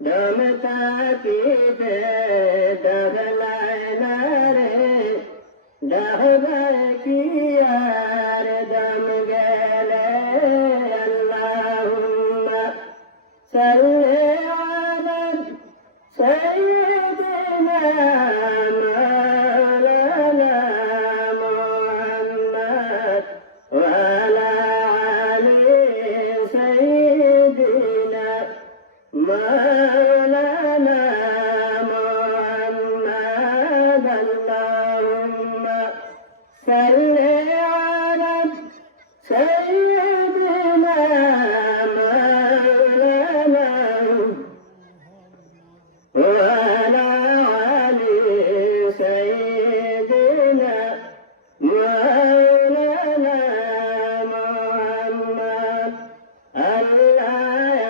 দম তাকিতে দহলায় না রে, দহবার কি আর দম গেলে। আল্লাহুম্মা সাল্লি আলা সাইয়্যিদিনা মাওলানা মুহাম্মদ ওয়া আলা আলি সাইয়্যিদিনা মাওলানা মুহাম্মদ। আল্লাহুম্মা সাল্লি আলা সাইয়্যিদিনা মাওলানা ওয়া আলা আলি সাইয়্যিদিনা মাওলানা মুহাম্মদ। আল্লাহ আল্লাহ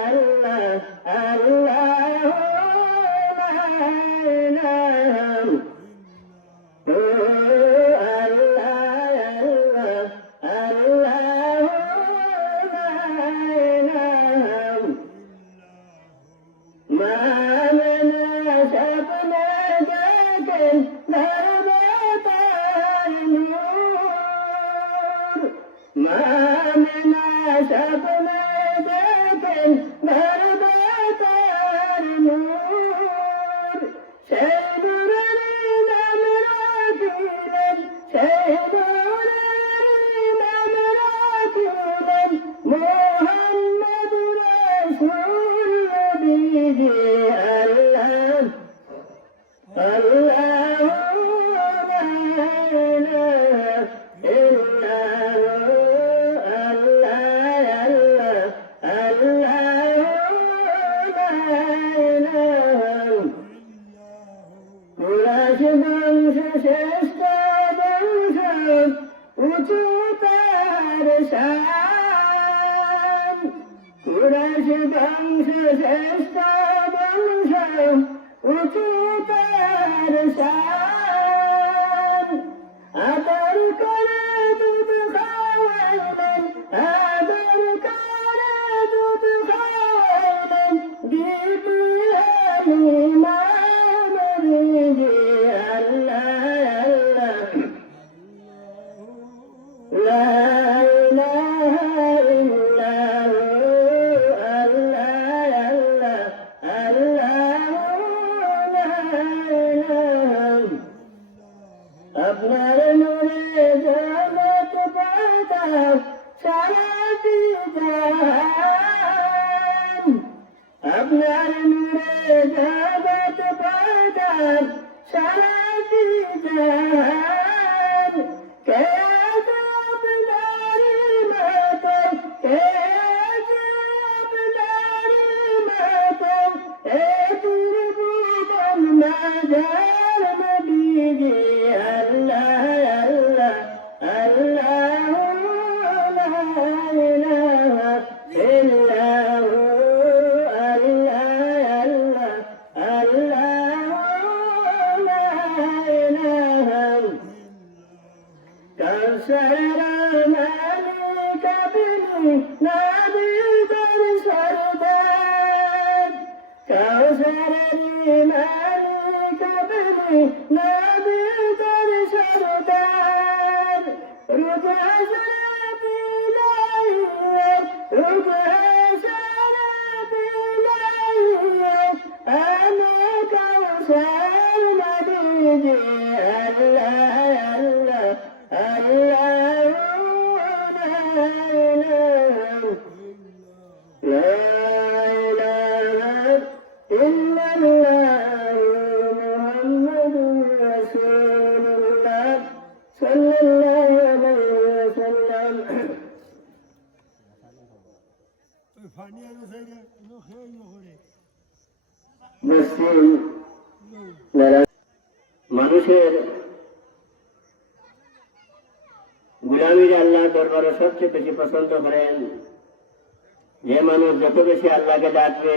শ্রেষ্ঠ বংশ উঁচু তার শান, কুরাইশ বংশ শ্রেষ্ঠ বংশ উঁচু তার শান। আদর করে দুধ খাওয়াইলেন, আদর করে দুধ খাওয়াইলেন, দিদি হালিমা নবীজি। আপনার নূরে জগৎ পয়দা সারাটি জাহান, আপনার নূরে জগৎ পয়দা সারাটি জাহান। কে আপনারি মতো, কে আপনারি মতো, এ ত্রিভুবন মাঝার নবীজি। মানুষের গুলামির আল্লাহ দরবারে সবচেয়ে বেশি পছন্দ করেন। যে মানুষ যত বেশি আল্লাহকে ডাকবে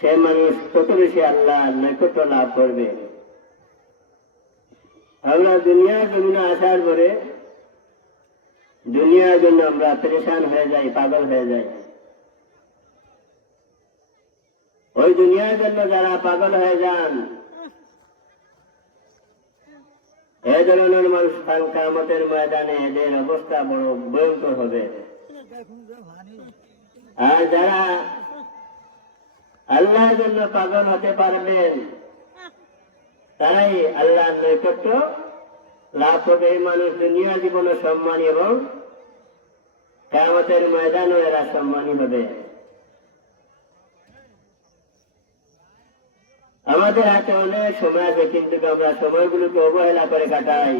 সে মানুষ তত বেশি আল্লাহ নৈকট্য লাভ করবে। আমরা দুনিয়ার জমিনে আসার পরে দুনিয়ার জন্য আমরা পরেশান হয়ে যাই, পাগল হয়ে যাই। ওই দুনিয়ার জন্য যারা পাগল হয়ে যান, এই ধরনের মানুষ কাল কিয়ামতের ময়দানে এদের অবস্থা বড় ভয়ঙ্কর হবে। আর যারা আল্লাহর জন্য পাগল হতে পারবেন, তারাই আল্লাহর নৈকট্য লাভ করবে। এই মানুষ দুনিয়া জীবনে সম্মানী এবং কিয়ামতের ময়দানও এরা সম্মানী হবে। আমাদের হাতে অনেক সময় আছে, কিন্তু আমরা সময়গুলোকে অবহেলা করে কাটাই।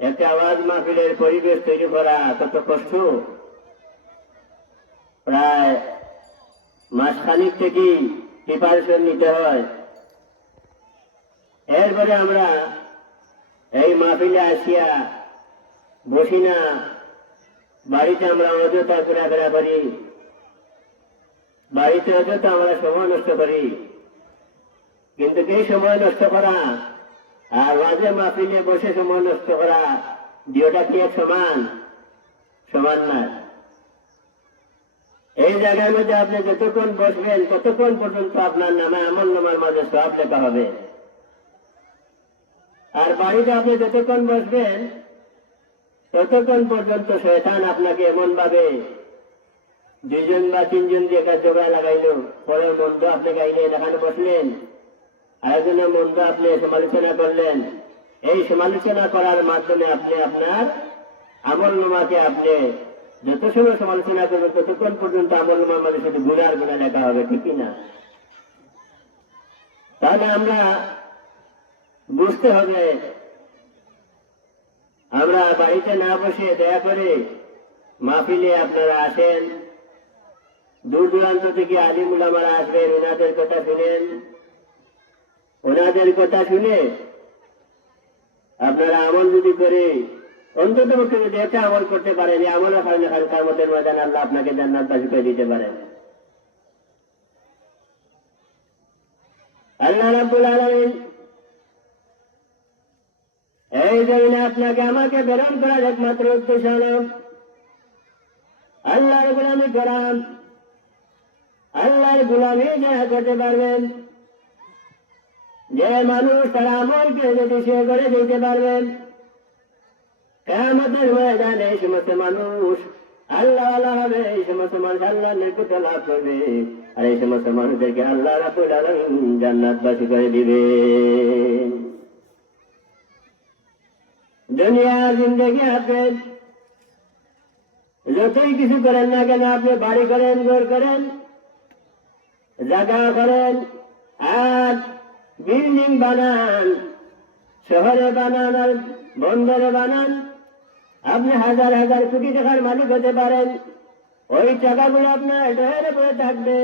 একটা আওয়াজ মাহফিলের পরিবেশ তৈরি করা কত কষ্ট। প্রায় মাসখানিক থেকেই প্রিপারেশন নিতে হয়। এরপরে আমরা এই মাহফিলে আসিয়া বসি না, বাড়িতে আমরা অযথা ঘোরাফেরা করি, বাড়িতে অযথা আমরা সময় নষ্ট করি। কিন্তু এই সময় নষ্ট করা আর ওয়াজে মাহফিলে বসে সময় নষ্ট করা, দুইটা কি এক সমান? সমান না। এই জায়গার মধ্যে আপনি যতক্ষণ বসবেন ততক্ষণ পর্যন্ত আপনার নামে আমল নামার মাঝে সওয়াব লেখা হবে। আর বাড়িতে আপনি যতক্ষণ বসবেন ততক্ষণ পর্যন্ত শয়তান আপনাকে এমন ভাবে দুইজন বা তিনজন দিয়ে একটা জোগাড় লাগাইল, পরে মন্দ আপনি গাইলেন, এখানে বসলেন, আয়োজনের মন্দ আপনি সমালোচনা করলেন। এই সমালোচনা করার মাধ্যমে আপনি আপনার আমল নামাকে আপনি যত সময় সমালোচনা করবেন ততক্ষণ পর্যন্ত আমল নামার মাঝে শুধু গুনার গুণা লেখা হবে, ঠিক না? তাহলে আমরা বুঝতে হবে, আমরা বাড়িতে না বসে দয়া করে মাহফিলে আপনারা আসেন। দূর দূরান্ত থেকে আলিম উলামারা আসবেন, ওনাদের কথা শুনেন। ওনাদের কথা শুনে আপনারা আমল যদি করে অন্তত পক্ষে যদি একটা আমল করতে পারেন, এই আমলের কারণে কাল কিয়ামতের ময়দানে আল্লাহ আপনাকে জান্নাতবাসী করে দিতে পারেন। আল্লাহ রাব্বুল আলামিন এই জন্য আপনাকে আমাকে প্রেরণ করার একমাত্র উদ্দেশ্য হল আল্লাহর গোলামি করা। আল্লাহর গোলামি যারা করতে পারবেন, যে মানুষ তার আমলকে যদি সে করে দিতে পারবেন, কিয়ামতের ময়দানে এই সমস্ত মানুষ আল্লাহ আল্লাহ হবে, এই সমস্ত মানুষ আল্লাহর নিকট লাভ করবে। আর এই সমস্ত মানুষদেরকে আল্লাহ রাব্বুল আলামিন জান্নাতবাসী করে দিবে। দুনিয়া জিন্দেগি আপনি যতই কিছু করেন না কেন, আপনি বাড়ি করেন, ঘর করেন, জায়গা করেন, আর বিল্ডিং বানান, শহরে বানান আর বন্দরে বানান, আপনি হাজার হাজার কোটি টাকার মালিক হতে পারেন। ওই টাকাগুলো আপনার ঢেরে পড়ে থাকবে।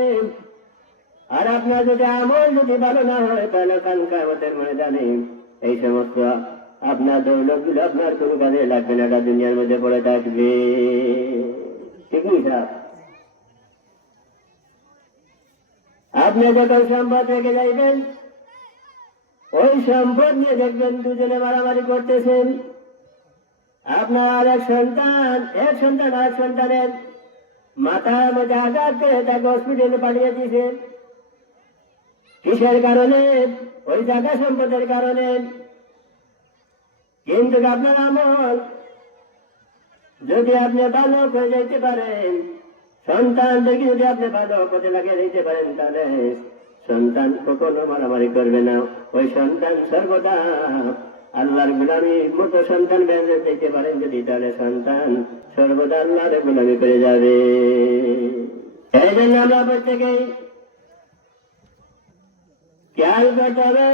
আর আপনার যদি আমল যদি ভালো না হয়, তাহলে কাল কিয়ামতের ময়দানে এই সমস্ত আপনার দৌলত গুলো আপনার কোনো কাজে লাগবে না, এটা দুনিয়ার মধ্যে পড়ে থাকবে। ঠিক নেই স্যার? আপনি যখন সম্পদ রেখে যাইবেন, ওই সম্পদ নিয়ে দেখবেন দুজনে মারামারি করতেছেন। আপনার আর এক সন্তান আর এক সন্তানের মাথার মধ্যে আঘাত করে তাকে হসপিটালে পাঠিয়ে দিয়েছে। কিসের কারণে? ওই জায়গা সম্পদের কারণে। কিন্তু আপনার আমল যদি আপনি ভালো করে যেতে পারেন, সন্তান দেখি যদি আপনি ভালো পথে লাগিয়ে দিতে পারেন, তাহলে সন্তান কখনো মারামারি করবে না। ওই সন্তান সর্বদা আল্লাহর গোলামির মতো সন্তান বেঁধে দিতে পারেন যদি, তাহলে সন্তান সর্বদা আল্লাহর গোলামি করে যাবে। এই জন্য আমরা প্রত্যেকেই খেয়াল করতে হবে,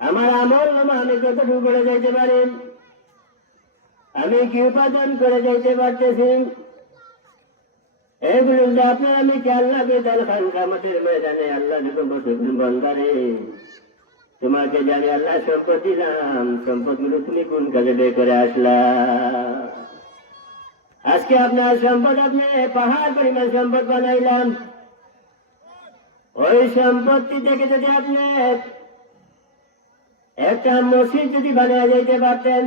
আমার আমল আমি কতটুকু করে যাইতে পারি, আমি কি উপার্জন করে যাইতে পারতেছি, এগুলো আপনার আমি খেয়াল রাখি। তাহলে কাল কিয়ামতের ময়দানে আল্লাহ যখন বসবেন, বান্দারে তোমাকে জানি আল্লাহ সম্পদ দিলাম, সম্পদগুলো তুমি কোন কাজে বের করে আসলা? আজকে আপনার সম্পদ আপনি পাহাড় পরিমাণ সম্পদ বানাইলাম। ওই সম্পত্তি থেকে যদি আপনি একটা মসজিদ যদি বানিয়ে যাইতে পারতেন,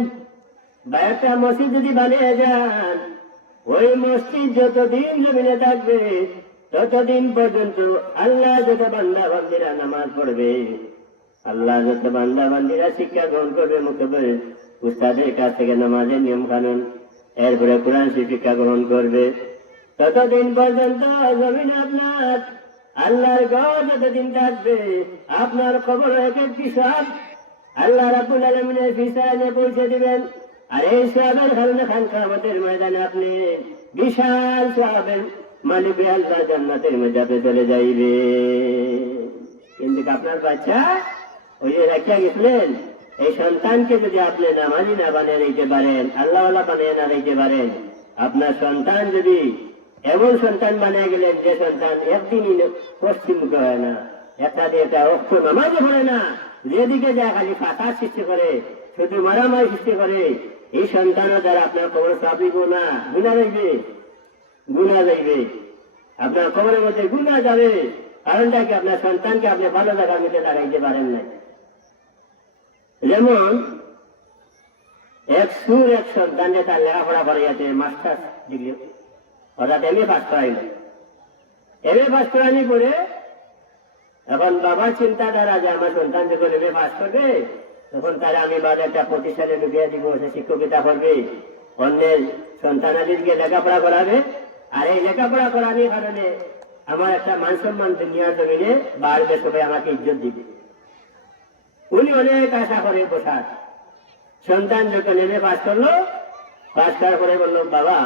বা একটা মসজিদ যদি বানিয়ে যান, ওই মসজিদ যতদিন জমিনে থাকবে ততদিন পর্যন্ত আল্লাহ যত বান্দা বান্দিরা নামাজ পড়বে, আল্লাহ যত বান্দা বান্দিরা শিক্ষা গ্রহণ করবে মুখে উস্তাদের কাছ থেকে নামাজের নিয়ম কানুন, এরপরে কোরআন শিক্ষা গ্রহণ করবে, ততদিন পর্যন্ত জমিন আপনার আল্লাহর ঘর যতদিন থাকবে আপনার খবর এক একটি সব আল্লাহ রাব্বুল আলামিনের ফিসালে পৌঁছে দিবেন। আর এই সওয়াবের কারণে খান কিয়ামতের ময়দানে আপনি বিশাল সওয়াবের মালিক আল্লাহ জান্নাতের মধ্যে চলে যাইবে। কিন্তু আপনার বাচ্চা ওই যে রাখিয়া গেছিলেন, এই সন্তানকে যদি আপনি নামাজি না বানিয়ে নিতে পারেন, আল্লাহওয়ালা বানিয়ে না নিতে পারেন, আপনার সন্তান যদি এমন সন্তান বানিয়ে গেলেন যে সন্তান একদিনই পশ্চিম মুখে হয় না, একটা দিয়ে একটা অক্ষর নামাজও পড়ে না, যেদিকে যা খালি ফাঁসার সৃষ্টি করে, শুধু মারামারি সৃষ্টি করে, এই সন্তানও দ্বারা আপনার খবর সাবিব না গুণা যাইবে, গুণা যাইবে, আপনার খবরের মধ্যে গুণা যাবে। কারণটা কি? আপনার সন্তানকে আপনি ভালো জায়গার মধ্যে লাগাইতে পারেন না। যেমন এক সন্তান যে তার লেখাপড়া করে যাচ্ছে মাস্টার্স ডিগ্রি, অর্থাৎ এমএ পাস করাইল, এমএ পাস করানি পরে এখন বাবার চিন্তাধারা যে আমার সন্তান যখন এমএ পাস করবে তখন তারা আমি বাদ একটা প্রতিষ্ঠানে ঢুকিয়ে দিব, সে শিক্ষকতা করবে, অন্যের সন্তানাদিকে লেখাপড়া করাবে, আর এই লেখাপড়া করানোর কারণে আমার একটা মান সম্মান দুনিয়ার জমিনে বাড়বে, সবাই আমাকে ইজ্জত দিবে। উনি অনেক আশা করে বসার। সন্তান যখন এমএ পাস করলো, পাস করার পরে বললো, বাবা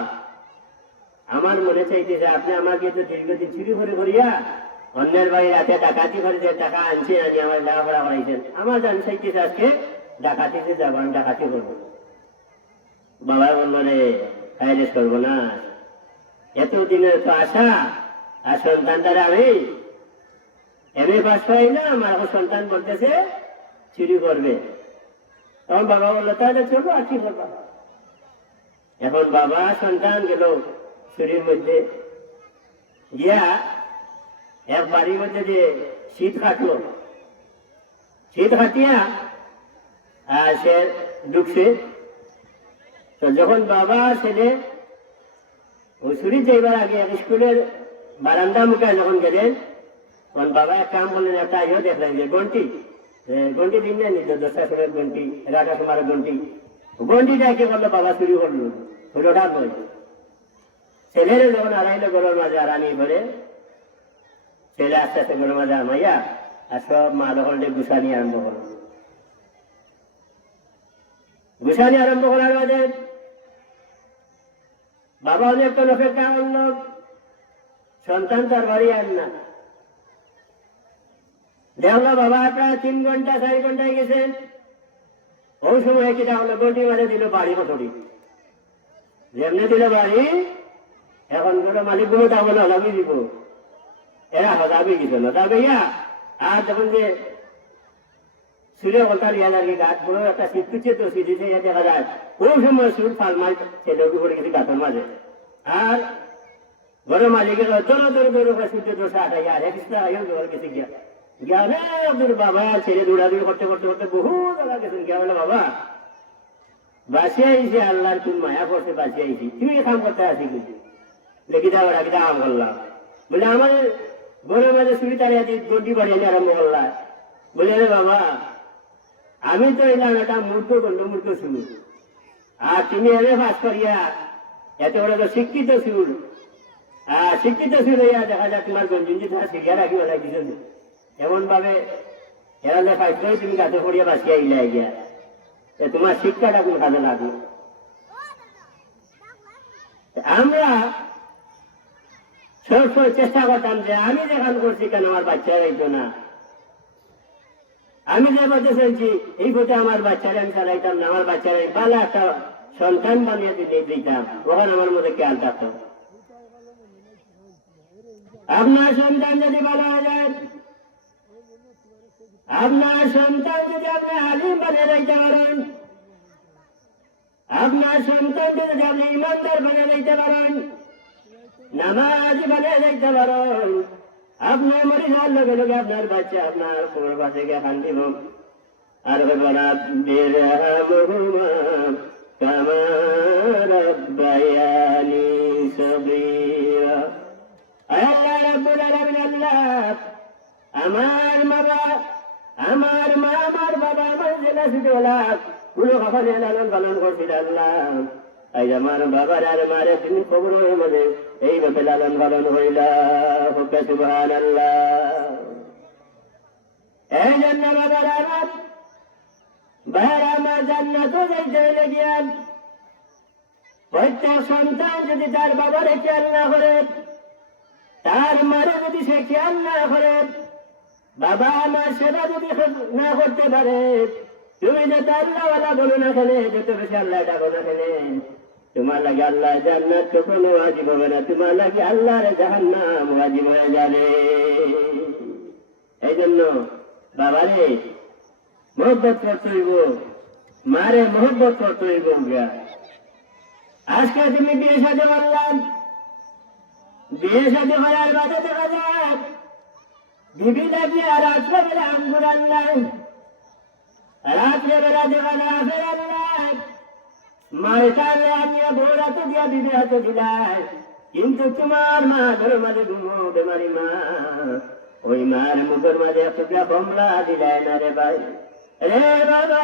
আমার মনে চাইতেছে আপনি আমাকে তো দীর্ঘদিন চুরি করে করিয়া অন্যের বাড়ি রাতে ডাকাতি করে যে টাকা আনছে, আনি আমার লেখাপড়া করাইছেন, আমার জান চাইতেছে আজকে ডাকাতিতে যাবো, আমি ডাকাতি করবো। বাবা বললো, রে খাইলেস করবো না, এতদিনের তো আশা, আর সন্তান দ্বারা আমি এমএ পাস করাই না, আমার সন্তান বলতেছে চুরি করবে। তখন বাবা বললো, তাহলে চলো আর কি করবা। এখন বাবা সন্তান গেল চুরির মধ্যে গিয়া এক বাড়ির মধ্যে যে শীত কাটলো, শীত কাটিয়া সে ঢুকছে। তো যখন বাবা ছেলে ওই চুরি যাইবার আগে স্কুলের বারান্দা মুখে যখন গেলেন, তখন বাবা এক কাম বললেন, একটা ইয়ে দেখলেন যে ঘন্টি দিন না নিত, 10টা সময় ঘন্টি, 11টা সময় ঘন্টিটা কে করলো, বাবা চুরি করলো, হলোটা নয়। ছেলের যখন আড়াইলো গরুর মাঝে আড়ানি করে, ছেলে আস্তে আস্তে গরুর মাঝে আমাইয়া আর সব মা দখল গুছানি আরম্ভ করলো। গুছানি আরম্ভ করার মাঝে বাবা অনেকক্ষণ অপেক্ষা করলো, সন্তান তার বাড়ি আন না। দেখলো বাবা প্রায় 3 ঘন্টা 4 ঘন্টায় গেছেন। ওই সময় কিটা হলো, গন্ডি মারে দিল বাড়ি কতটি, যেমনি দিল বাড়ি, এখন কোনো মালিক গুলো তা বলে হলামি দিব, এরা হজাবি গেছে লতাবে ইয়া। আর যখন যে সুরে বলতার ইয়ার আর কি গাছ বড় একটা শীত কুচ্ছে, তো শীতে দেখা যায় ওই সময় সুর ফালমাল ছেলে উপরে গেছে গাছের মাঝে, আর বড় মালিকের দৌড় সূর্য দোষা আটাই আর এক্সট্রা গেছে গিয়া বাবা ছেলে দৌড়াদৌড়ি করতে করতে করতে বহু জায়গা গেছেন। গিয়া বলে, বাবা বাঁচিয়ে আইসি, আল্লাহর তুমি মায়া করছে, বাঁচিয়ে আইসি, তুমি কাম করতে আসি কিন্তু লেখিদা ওরা কিটা কাম করলাম। বলে আমার ঘরের মাঝে চুরি তাড়িয়ে দিয়ে গন্ডি বাড়িয়ে আরম্ভ করলাম। বলে, রে বাবা আমি তো এলাম একটা মূর্খ গন্ডমূর্খ সুর, আর তুমি এমএ পাস করিয়া এত বড় তো শিক্ষিত সুর, শিক্ষিত সুর হইয়া দেখা যায় তোমার গঞ্জি তোমার শিখিয়া রাখি বলাই দিচ্ছ, এমন ভাবে এরা পাইছো তুমি গাছে পড়িয়া বাঁচিয়া ইলা গিয়া, তোমার শিক্ষাটা কোন কাজে লাগবে। আমরা সবসময় চেষ্টা করতাম যে আমি যে কাজ করছি কেন আমার বাচ্চারা একটু না, আমি যে পথে চলছি এই পথে আমার বাচ্চারা আমি চালাইতাম না, আমার বাচ্চারা ভালো একটা সন্তান বানিয়ে দিতাম, ওখানে আমার মধ্যে খেয়াল থাকতো। আপনার সন্তান যদি ভালো হয়ে যায়, আপনার সন্তান যদি আপনি আলিম বানিয়ে দিতে পারেন, আপনার সন্তান যদি আপনি ইমানদার বানিয়ে দিতে পারেন, নামাজি বানিয়ে দিতে পারেন, আপনার মরে যাওয়ার লগে লগে আপনার বাচ্চা আপনার পুরো বাচ্চা গিয়ে খান দিব। আর বলা আল্লাহ রাব্বুল আলামিন আল্লাহ আমার বাবা আমার মা আমার বাবা আমার জেলা ছোটবেলা পুরো কখনো লালন পালন করছিল আল্লাহ আজ আমার বাবার আর মারে তুমি কবরের মধ্যে এইভাবে লালন পালন হইলা সুবহানাল্লাহ। এই জন্য বাবার আমার ভাইয়ের আমার জান্নাত যাইতে হইলে গিয়ান প্রত্যেক সন্তান যদি তার বাবারে খেয়াল না করে তার মারে যদি সে খেয়াল না করে বাবা আমার সেবা যদি না করতে পারে তুমি যে আল্লাহওয়ালা বলো না খেলে যত বেশি আল্লাহ ডাকো না খেলে তোমার লাগে আল্লাহ জান্নাত কখনো ওয়াজিব হবে না, তোমার লাগে আল্লাহর জাহান্নাম ওয়াজিব হয়ে যাবে। এই জন্য বাবারে মোহব্বত করতে হইব, মারে মোহব্বত করতে হইব। আজকে তুমি বিয়ে সাথে বললাম, বিয়ে সাথে করার বাদে দেখা যাক বিবি লাগিয়ে রাত্রেবেলা আঙ্গুর আনলাম, রাত্রেবেলা দেখা যায় ফের আনলাম, মায়ের কালে আনিয়া বউর হাতে দিয়া বিবি হাতে দিলাই, কিন্তু তোমার মা ঘরের মাঝে ঘুমো বেমারি মা, ওই মার মুখের মাঝে একটা কমলা দিলাই না রে ভাই। রে বাবা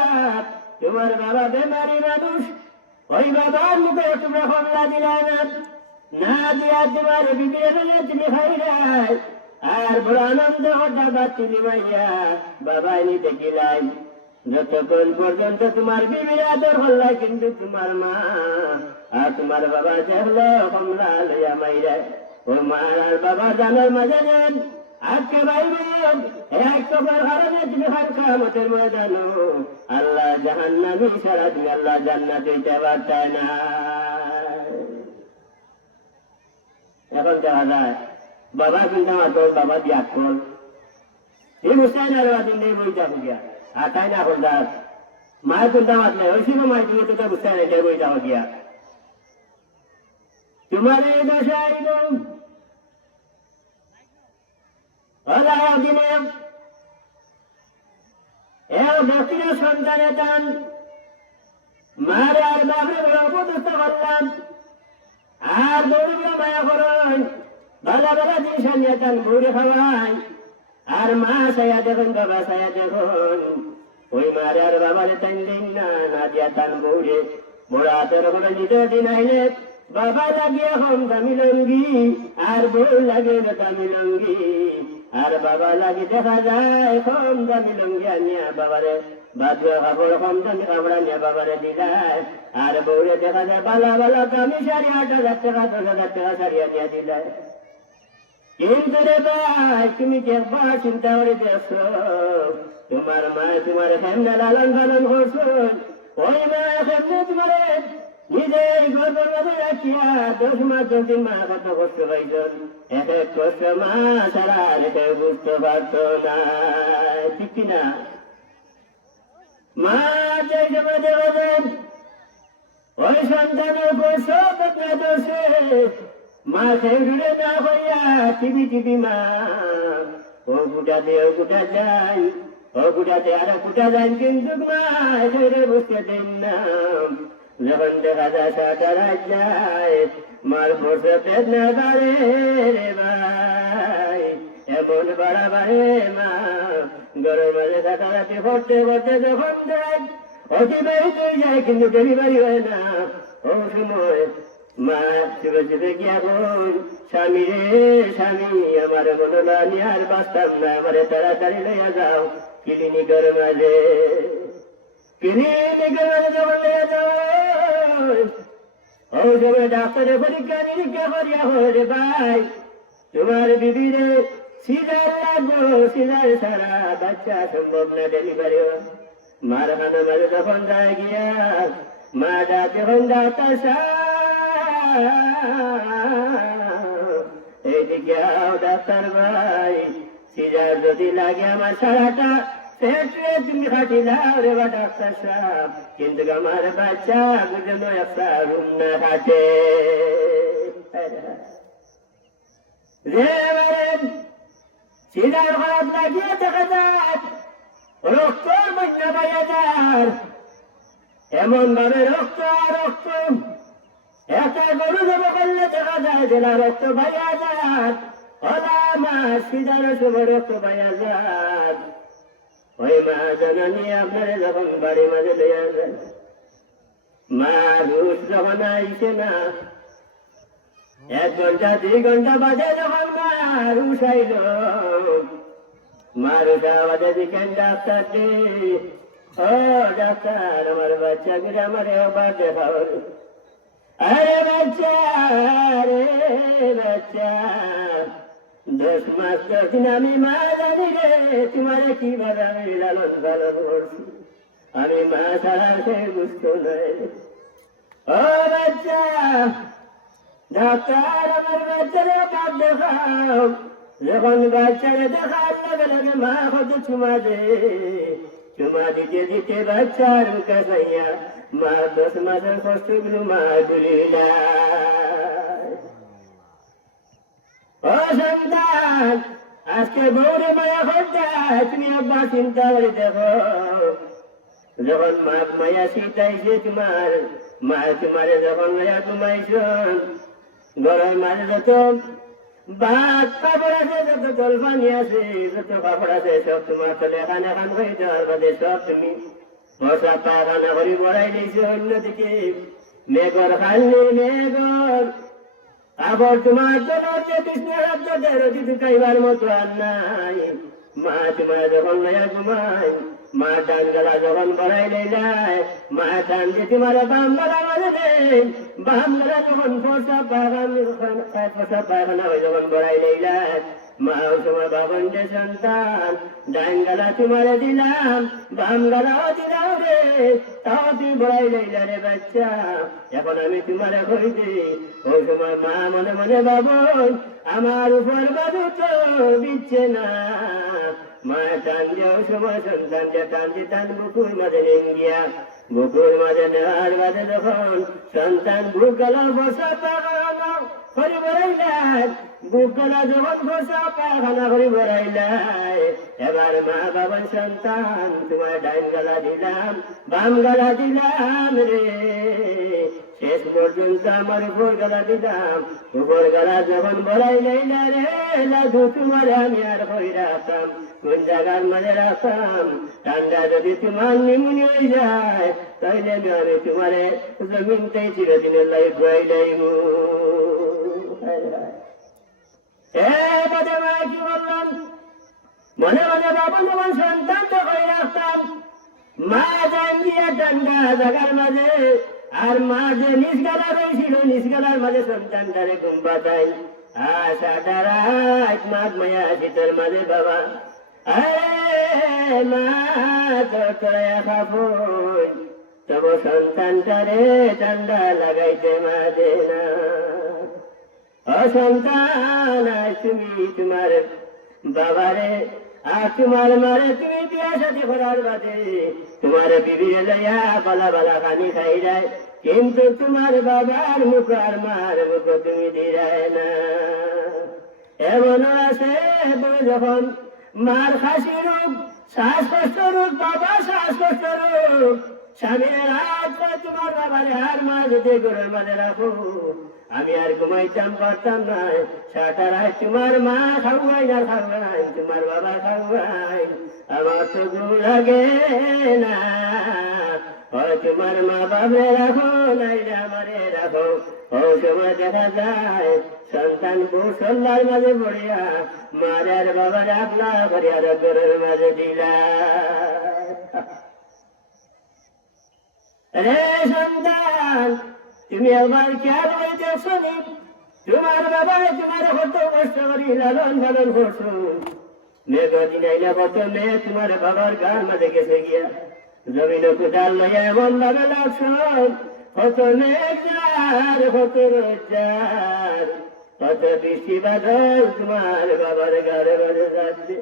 তোমার বাবা বেমারি মানুষ, ওই বাবার মুখে তোমরা কমলা দিলাই না দিয়া তোমার বিবিয়ে ফেলে তুমি খাইলাই, আর বড় আনন্দ হঠাৎ বাচ্চি মাইয়া বাবাই নিতে গেলাই। যতক্ষণ পর্যন্ত তোমার বিবির আদর হল্লা, কিন্তু তোমার মা আর তোমার বাবা দেখলো কমলা লইয়া মাইরা, ও মা আর বাবা জানার মাঝে নেন আজকে বাইব এক কবার কারণে তুমি কিয়ামতের ময়দানে আল্লাহ জাহান্নামী ছাড়া তুমি আল্লাহ জান্নাতে যাবার চায় না। এখন দেখা যায় বাবা কিন্তু আমার তোর বাবা বিয়া কর এই মুসাই না দিন নেই বইটা গিয়া আর তাই না এখন দাস মায়ের কিন্তু মাতলে ওই ছিল মায়ের কিন্তু তোকে বুঝতে নাই বইটা গিয়া তোমার এই দশা একদম দিনে ব্যক্তির সন্তানের দান মারে আর বাপরে বড় অপদস্থ করলাম, আর দৌড় মায়া করেন বালা বালা জিনিস আনিয়ে টান বৌড়ে খাওয়াই, আর মা সায়া দেখুন বাবা সায়া দেখুন, ওই মারে আর বাবারে টান দিন না দিয়া টান বৌড়ে বড় হাতের করে নিতে দিন আইলে বাবা লাগিয়ে হম দামি লঙ্গি আর বউ লাগে দামি লঙ্গি, আর বাবা লাগে দেখা যায় কম দামি লঙ্গি আনিয়া বাবারে বাদুয়া কাপড় কম দামি কাপড় আনিয়া বাবারে দিলাই, আর বউরে দেখা যায় বালা বালা দামি শাড়ি 8,000 টাকা 10,000 টাকা শাড়ি আনিয়া দিলাই। কিন্তু রে ভাই তুমি একবার চিন্তা করে দেখছো তোমার মা তোমার কেমনে লালন পালন করছো, ওই মা কেমনে তোমার নিজের গর্বের মধ্যে রাখিয়া 10 মাস 10 দিন মা কত কষ্ট পাইছেন, এক এক কষ্ট মা ছাড়া রেখে বুঝতে পারতো না, ঠিক কিনা? মা যে সময় দেবেন ওই সন্তানের বসে দোষে মা সেই দূরে না হইয়া টিভি মা ও গুটাতে ও গুটা যাই ও গুটাতে আর গুটা যাই, কিন্তু মা সেরে বুঝতে দেন না। যখন দেখা যায় সাটা রাত যায় মার বসে পেট না বাড়ে রে ভাই, এমন বাড়াবাড়ে মা গরম মাঝে সাটা রাতে পড়তে পড়তে যখন দেখ অতিবাহিত হয়ে যায়, কিন্তু ডেলিভারি হয় না। ও সময় মা চুপে চুপে গিয়া বল স্বামী রে স্বামী আমার মনে না নিয়ে আর বাঁচতাম না, আমারে তাড়াতাড়ি লইয়া যাও ক্লিনিকের মাঝে, ক্লিনিকের মাঝে যখন লইয়া যাও ও সময় ডাক্তারে পরীক্ষা নিরীক্ষা করিয়া হরে ভাই তোমার বিবিরে সিজার লাগবো, সিজার ছাড়া বাচ্চা সম্ভব না ডেলিভারি। মার খানা মাঝে যখন যায় গিয়া মা ডাকে হন ডাক্তার এইদিকে ডাক্তার ভাই সিজার যদি লাগে আমার সারাটা পেটে তুমি খাটিলাও রে বা ডাক্তার সাহেব, কিন্তু আমার বাচ্চা যেন একটা রুম না খাটে রে সিজার হাত লাগিয়ে দেখা যাক রক্তর মধ্যে পাইয়া যার এমন ভাবে রক্ত একটা গরু জমা করলে দেখা যায় যে না রক্ত পাইয়া যার ওলা মা সিজার সময় রক্ত পাইয়া যান, ওই মা জননী আপনারে যখন বাড়ি মাঝে লইয়া যান, মা রুশ যখন আইসে না, 1 ঘন্টা 2 ঘন্টা বাদে যখন মা রুশ আইল, মা রুশ আওয়াজে দিকেন ডাক্তার দে, ও ডাক্তার আমার বাচ্চা করে আমার এবার দেখাও। আরে বাচ্চা, রে বাচ্চা, 10 মাস 10 দিন আমি মা জানি রে, তোমারে কিভাবে আমি লালন পালন করছি, আমি মা ছাড়া সে বুঝতো নাই। ও বাচ্চা, ডাক্তার আমার বাচ্চারে বাপ দেখাও। যখন বাচ্চারে দেখার লগে লগে মা কত চুমা দে, চুমা দিতে দিতে বাচ্চার মুখে চাইয়া মা 10 মাসের কষ্টগুলো মা গুলি দেয়। ও সন্তান, আজকে বউরে মায়া করতে তুমি আব্বা চিন্তা করে দেখো, যখন মা মায়া শীতাইছে তোমার, মা তোমারে যখন মায়া ঘুমাইছন, ঘরের মাঝে যত ভাত কাপড় আছে, যত জল পানি আছে, যত কাপড় আছে, সব তোমার চলে এখান এখান হয়ে যাওয়ার বাদে সব তুমি বসা পায়খানা করে বড়াই দিয়েছে। অন্যদিকে মেঘর খালি মেঘর আবার তোমার জন্য কৃষ্ণের রোজি ঢুকাইবার মতো আর নাই। মা তোমার যখন নয়া ঘুমায়, মা ডান গলা যখন বড়াই নেয়, মা ডান যে তোমার বাম গলা মাঝে নেই, বাম গলা যখন ফসা পায়খানা হয়ে যখন বড়াই নেয়, মা ওই সময় বাবনকে সন্তান ডান গলা তোমারে দিলাম, বাম গলাও দিলাম রে, তাও তুই বড়াই নেইলা রে বাচ্চা, এখন আমি তোমারে কইছি। ওই সময় মা মনে মনে বাবন আমার উপর বাবু তো দিচ্ছে না, মা টান দেওয়ার সময় সন্তানকে টান বুকুর মাঝে নিয়ে গিয়া, বুকুর মাঝে নেওয়ার বাদে যখন সন্তান বুক গলা বসা পায়খানা করে বেড়াইলাই, বুক গলা যখন বসা পায়খানা করে বেড়াইলাই, এবার মা বাবার সন্তান তোমার ডাইন গলা দিলাম, বাম গলা দিলাম রে, শেষ পর্যন্ত আমার উপর গলা দিলাম। উপর গলা যখন বড়াই লাইলা রে, লাদু তোমার আমি আর হয়ে রাখতাম, কোন জায়গার মাঝে রাখতাম, ঠান্ডা যদি তোমার নিমুনি হয়ে যায়, তাইলে আমি তোমারে জমিনটাই চিরদিনের লাই ঘুরাই লাইব। বাদে মা কি বললাম, মনে মনে বাবা যখন সন্তান তো হয়ে রাখতাম, মা যান দিয়া ঠান্ডা জায়গার মাঝে, আর মা যে নিষ্কালা রয়েছিল নিষ্কালার মাঝে সন্তানটারে ঘুম পাতাই, সারা রাত মাঘ মায়া শীতের মাঝে বাবা, আরে মা তো খাবো, তব সন্তানটারে ঠান্ডা লাগাইতে মা দে না। অসন্তান তুমি তোমার বাবারে আর তোমার মারে তুমি বিয়া সাথে করার বাদে তোমার বিবির লইয়া বালা বালা খানি খাই যায়, কিন্তু তোমার বাবার মুখ আর মার মুখ তুমি দিরায় না। এমন আছে যখন মার খাসি রোগ, শ্বাসকষ্ট রোগ, বাবা শ্বাসকষ্ট রোগ, স্বামীর হাত তোমার বাবার হার মা যদি ঘরের মাঝে রাখো, আমি আর ঘুমাইতাম পারতাম না, সারা রাত তোমার মা খাওয়াই না খাওয়াই, তোমার বাবা খাওয়াই, আমার তো ঘুম লাগে না। তোমার মা বাবরে রাখো নাইলে আমারে রাখো। ও সময় দেখা যায় সন্তান কৌশল্যার মাঝে পড়িয়া মার আর বাবার আপনা করিয়া ঘরের মাঝে দিলা। রে সন্তান, তুমি আমার খেয়াল হইতেছ নি? তোমার বাবা তোমার কত কষ্ট করি লালন পালন করছো, মেয়ে কদিন আইলা কত মেয়ে তোমার বাবার গান মাঝে গেছে গিয়া, জমিন কোদাল লইয়া এমন ভাবে লাগছ, কত মেঘার কত রোজার, কত বৃষ্টি বাদল তোমার বাবার গাড়ে বাজে যাচ্ছে।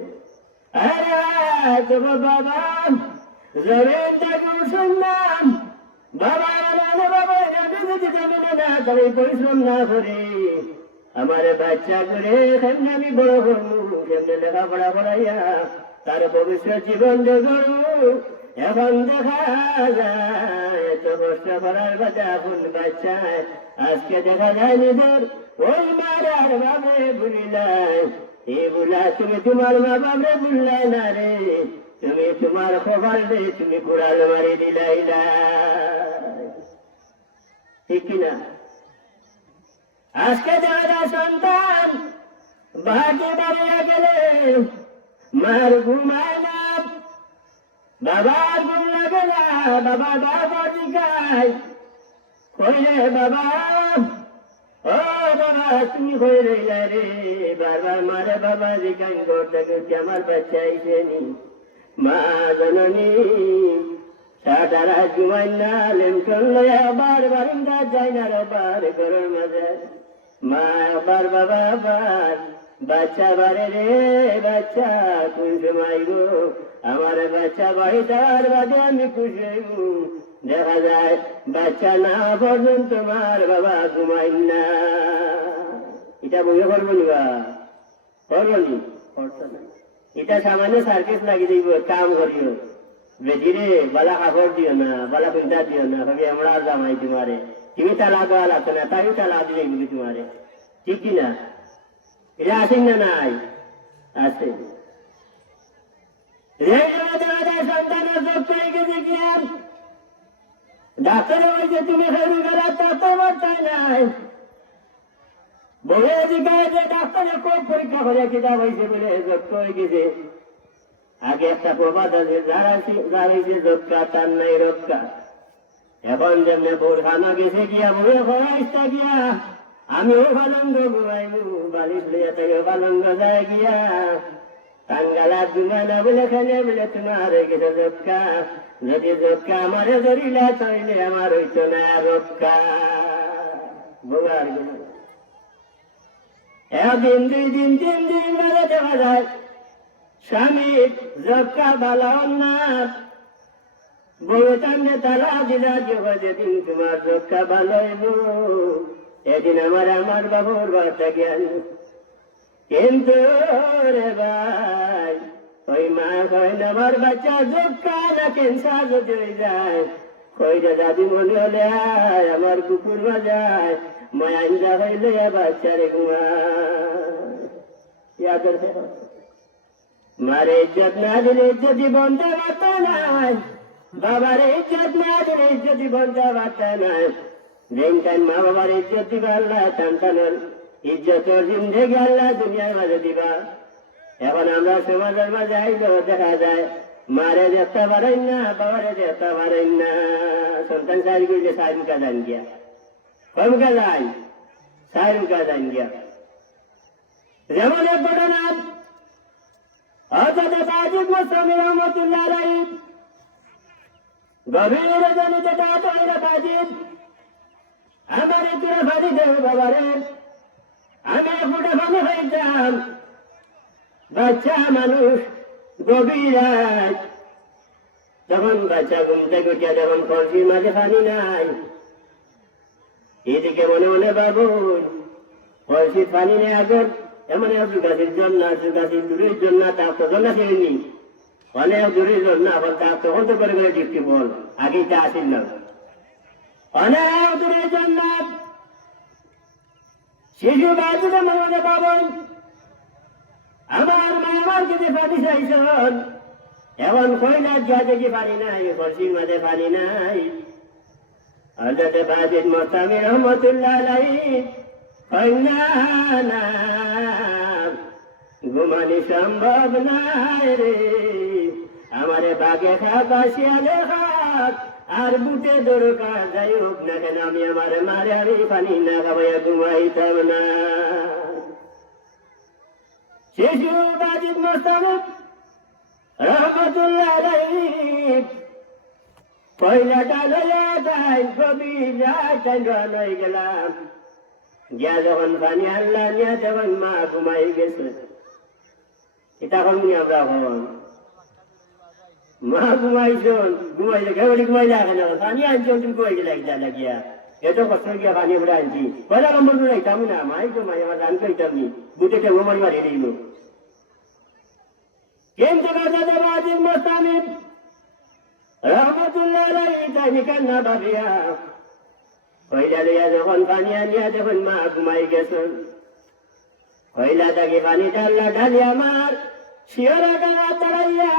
আরে তোমার বাবা জমিন থেকে শুনলাম, বাবা বাবা না তবে পরিশ্রম না করে আমার বাচ্চা করে কেমনে আমি বড় করবো, কেমনে লেখাপড়া পড়াইয়া তার ভবিষ্যৎ জীবন যে করবো, এখন দেখা যায় তো কষ্ট করার কথা আপন বাচ্চায় আজকে দেখা যায় নিজের ওই মারার বাবে ভুলিলাই এ বুলা তুমি তোমার মা বাবে ভুললাই না রে তুমি তোমার খবর রে তুমি কুড়াল মারি দিলাইলা ঠিক কিনা আজকে যারা সন্তান বাকি বাড়িয়া গেলে মার ঘুমায় না বাবার ঘুম লাগে না বাবা বাবা জিগায় কইলে বাবা ও বাবা তুমি কই রইলা রে বারবার মারে বাবা জিগাই ঘর থেকে আমার বাচ্চা আইসেনি মা জননী সারা রাত ঘুমাই না লেমটন লয়া বার বারিন্দা যাই না রবার ঘরের মাঝে মা আবার বাবা আবার বাচ্চা বারে রে বাচ্চা কোন সময় গো আমার বাচ্চা বাড়ি যাওয়ার বাদে আমি খুশি হইব দেখা যায় বাচ্চা না পর্যন্ত তোমার বাবা ঘুমাই না এটা বইয়ে করবো নি বা করবো নি এটা সামান্য সার্কিট লাগি দিব কাম করিও বেটি রে বালা কাপড় দিও না বালা পিন্টা দিও না ভাবি আমরা জামাই তোমারে তুমি তালা দেওয়া লাগতো না তাইও তালা দিয়ে বুঝি তোমারে ঠিক কিনা এটা আসেন না নাই আছে সন্তানের ডক্টরে গেছে কি ডাক্তারে বলছে তুমি হেরু গেলা তো বার্তায় নাই বলে জিজ্ঞাসা যে ডাক্তারে কোন পরীক্ষা করে কিনা হয়েছে বলে ডক্টরে গেছে আগে একটা প্রবাদ আছে যারা রক্ষা তার নাই রক্ষা এখন যেমনি বোর খানা গেছে গিয়া বলে খরাইটা গিয়া আমিও পালঙ্গ ঘুমাইবো বালিশ লইয়া থেকে পালঙ্গ যায় গিয়া টাঙ্গালা দুমানা বলে খেলে বলে তোমার গেছে রক্ষা যদি রক্ষা আমারে ধরিলা তাইলে আমার হইতো না রক্ষা বোগার একদিন দুই দিন তিন দিন বেলা দেখা যায় স্বামী রক্ষা বালা অন্যার বউ সামনে তারা দিলা যেদিন তোমার রক্ষা ভালো হইব এদিন আমার বাবুর বাচ্চা জ্ঞান কিন্তু রে ভাই ওই মা কয় আমার বাচ্চা রক্ষা না ক্যান্সার যদি হয়ে যায় কই দাদি মনে হলে আমার কুকুর বাজায় মায়া হইলে বাচ্চারে ঘুমায় মারে ইজ্জত না দিলে ইজ্জতি বন্ধা বার্তা নাই বাবার ইজ্জত না দিলে ইজ্জতি বন্ধা বার্তা নাই যেন টাইম মা বাবার ইজ্জত দিবা আল্লাহ সন্তানের ইজ্জত জিন্দেগি আল্লাহ দুনিয়ার মাঝে দিবা এখন আমরা সমাজের মাঝে আইলেও দেখা যায় মারে দেখতে পারেন না বাবারে দেখতে পারেন না সন্তান সারি করলে সারিকা জান গিয়া কমকা যায় সারিকা জান গিয়া যেমন এক ঘটনা অর্থাৎ সাজিদ মুসলিম রহমতুল্লাহ আলাইহি গভীর রজনীতে তাহলে সাজিদ আমার তোরা ভাবি দেব বাবারে আমি ফুটা ভালো হইতাম বাচ্চা মানুষ গভীর রাত তখন বাচ্চা ঘুমতে গুটিয়া যখন কলসির মাঝে পানি নাই এদিকে মনে মনে বাবু কলসির পানি নেই আগর এমন গাছের জন্য গাছের দূরের জন্য তার তখন না ছেড়েনি অনেক দূরের জন্য এখন তার তখন তো করে করে ডিপটি বল আগেই তা আসিল না অনেক দূরের জন্য শিশু বাজুকে মনে পাবেন আমার মা আমার কাছে পানি চাইছেন এখন কইলার যা দেখি পানি নাই কলসির মাঝে পানি নাই হযরত বাজিদ মুস্তামি রহমতুল্লাহ আলাইহি কইনা ঘুমানি সম্ভব নাই রে আমারে বাগে খাবা শিয়ালে খাক আর বুটে দরকার যাই হোক না কেন আমি আমার মারে আমি পানি না খাবাইয়া ঘুমাইতাম না শিশু বাজিদ মুস্তামি রহমতুল্লাহ আলাইহি পয়লাটা লইয়া যাই গভীর রাত হয়ে গেলাম গিয়া যখন পানি আল্লাহ নিয়ে যখন মা ঘুমাই গেছে এটা এখন আমরা হন মা ঘুমাইছেন ঘুমাইলে কেবলি ঘুমাই লাগে না পানি আনছি তুমি ঘুমাই গেলে একটা লাগিয়া এত কষ্ট গিয়া পানি আমরা আনছি পয়লা নম্বর লাইতাম না মাই ঘুমাই আমার রান করতাম নি বুটেটা ঘুমাই মারি দিল কিন্তু বাজিদ মুস্তামি রহমতুল্লাহ আলাইহি তাই কান্না ভাবিয়া কইলা লইয়া যখন পানি আনিয়া যখন মা ঘুমাই গেছেন কইলা থাকি পানি ডাল্লা ঢালি আমার শিওরা গানা দাঁড়াইয়া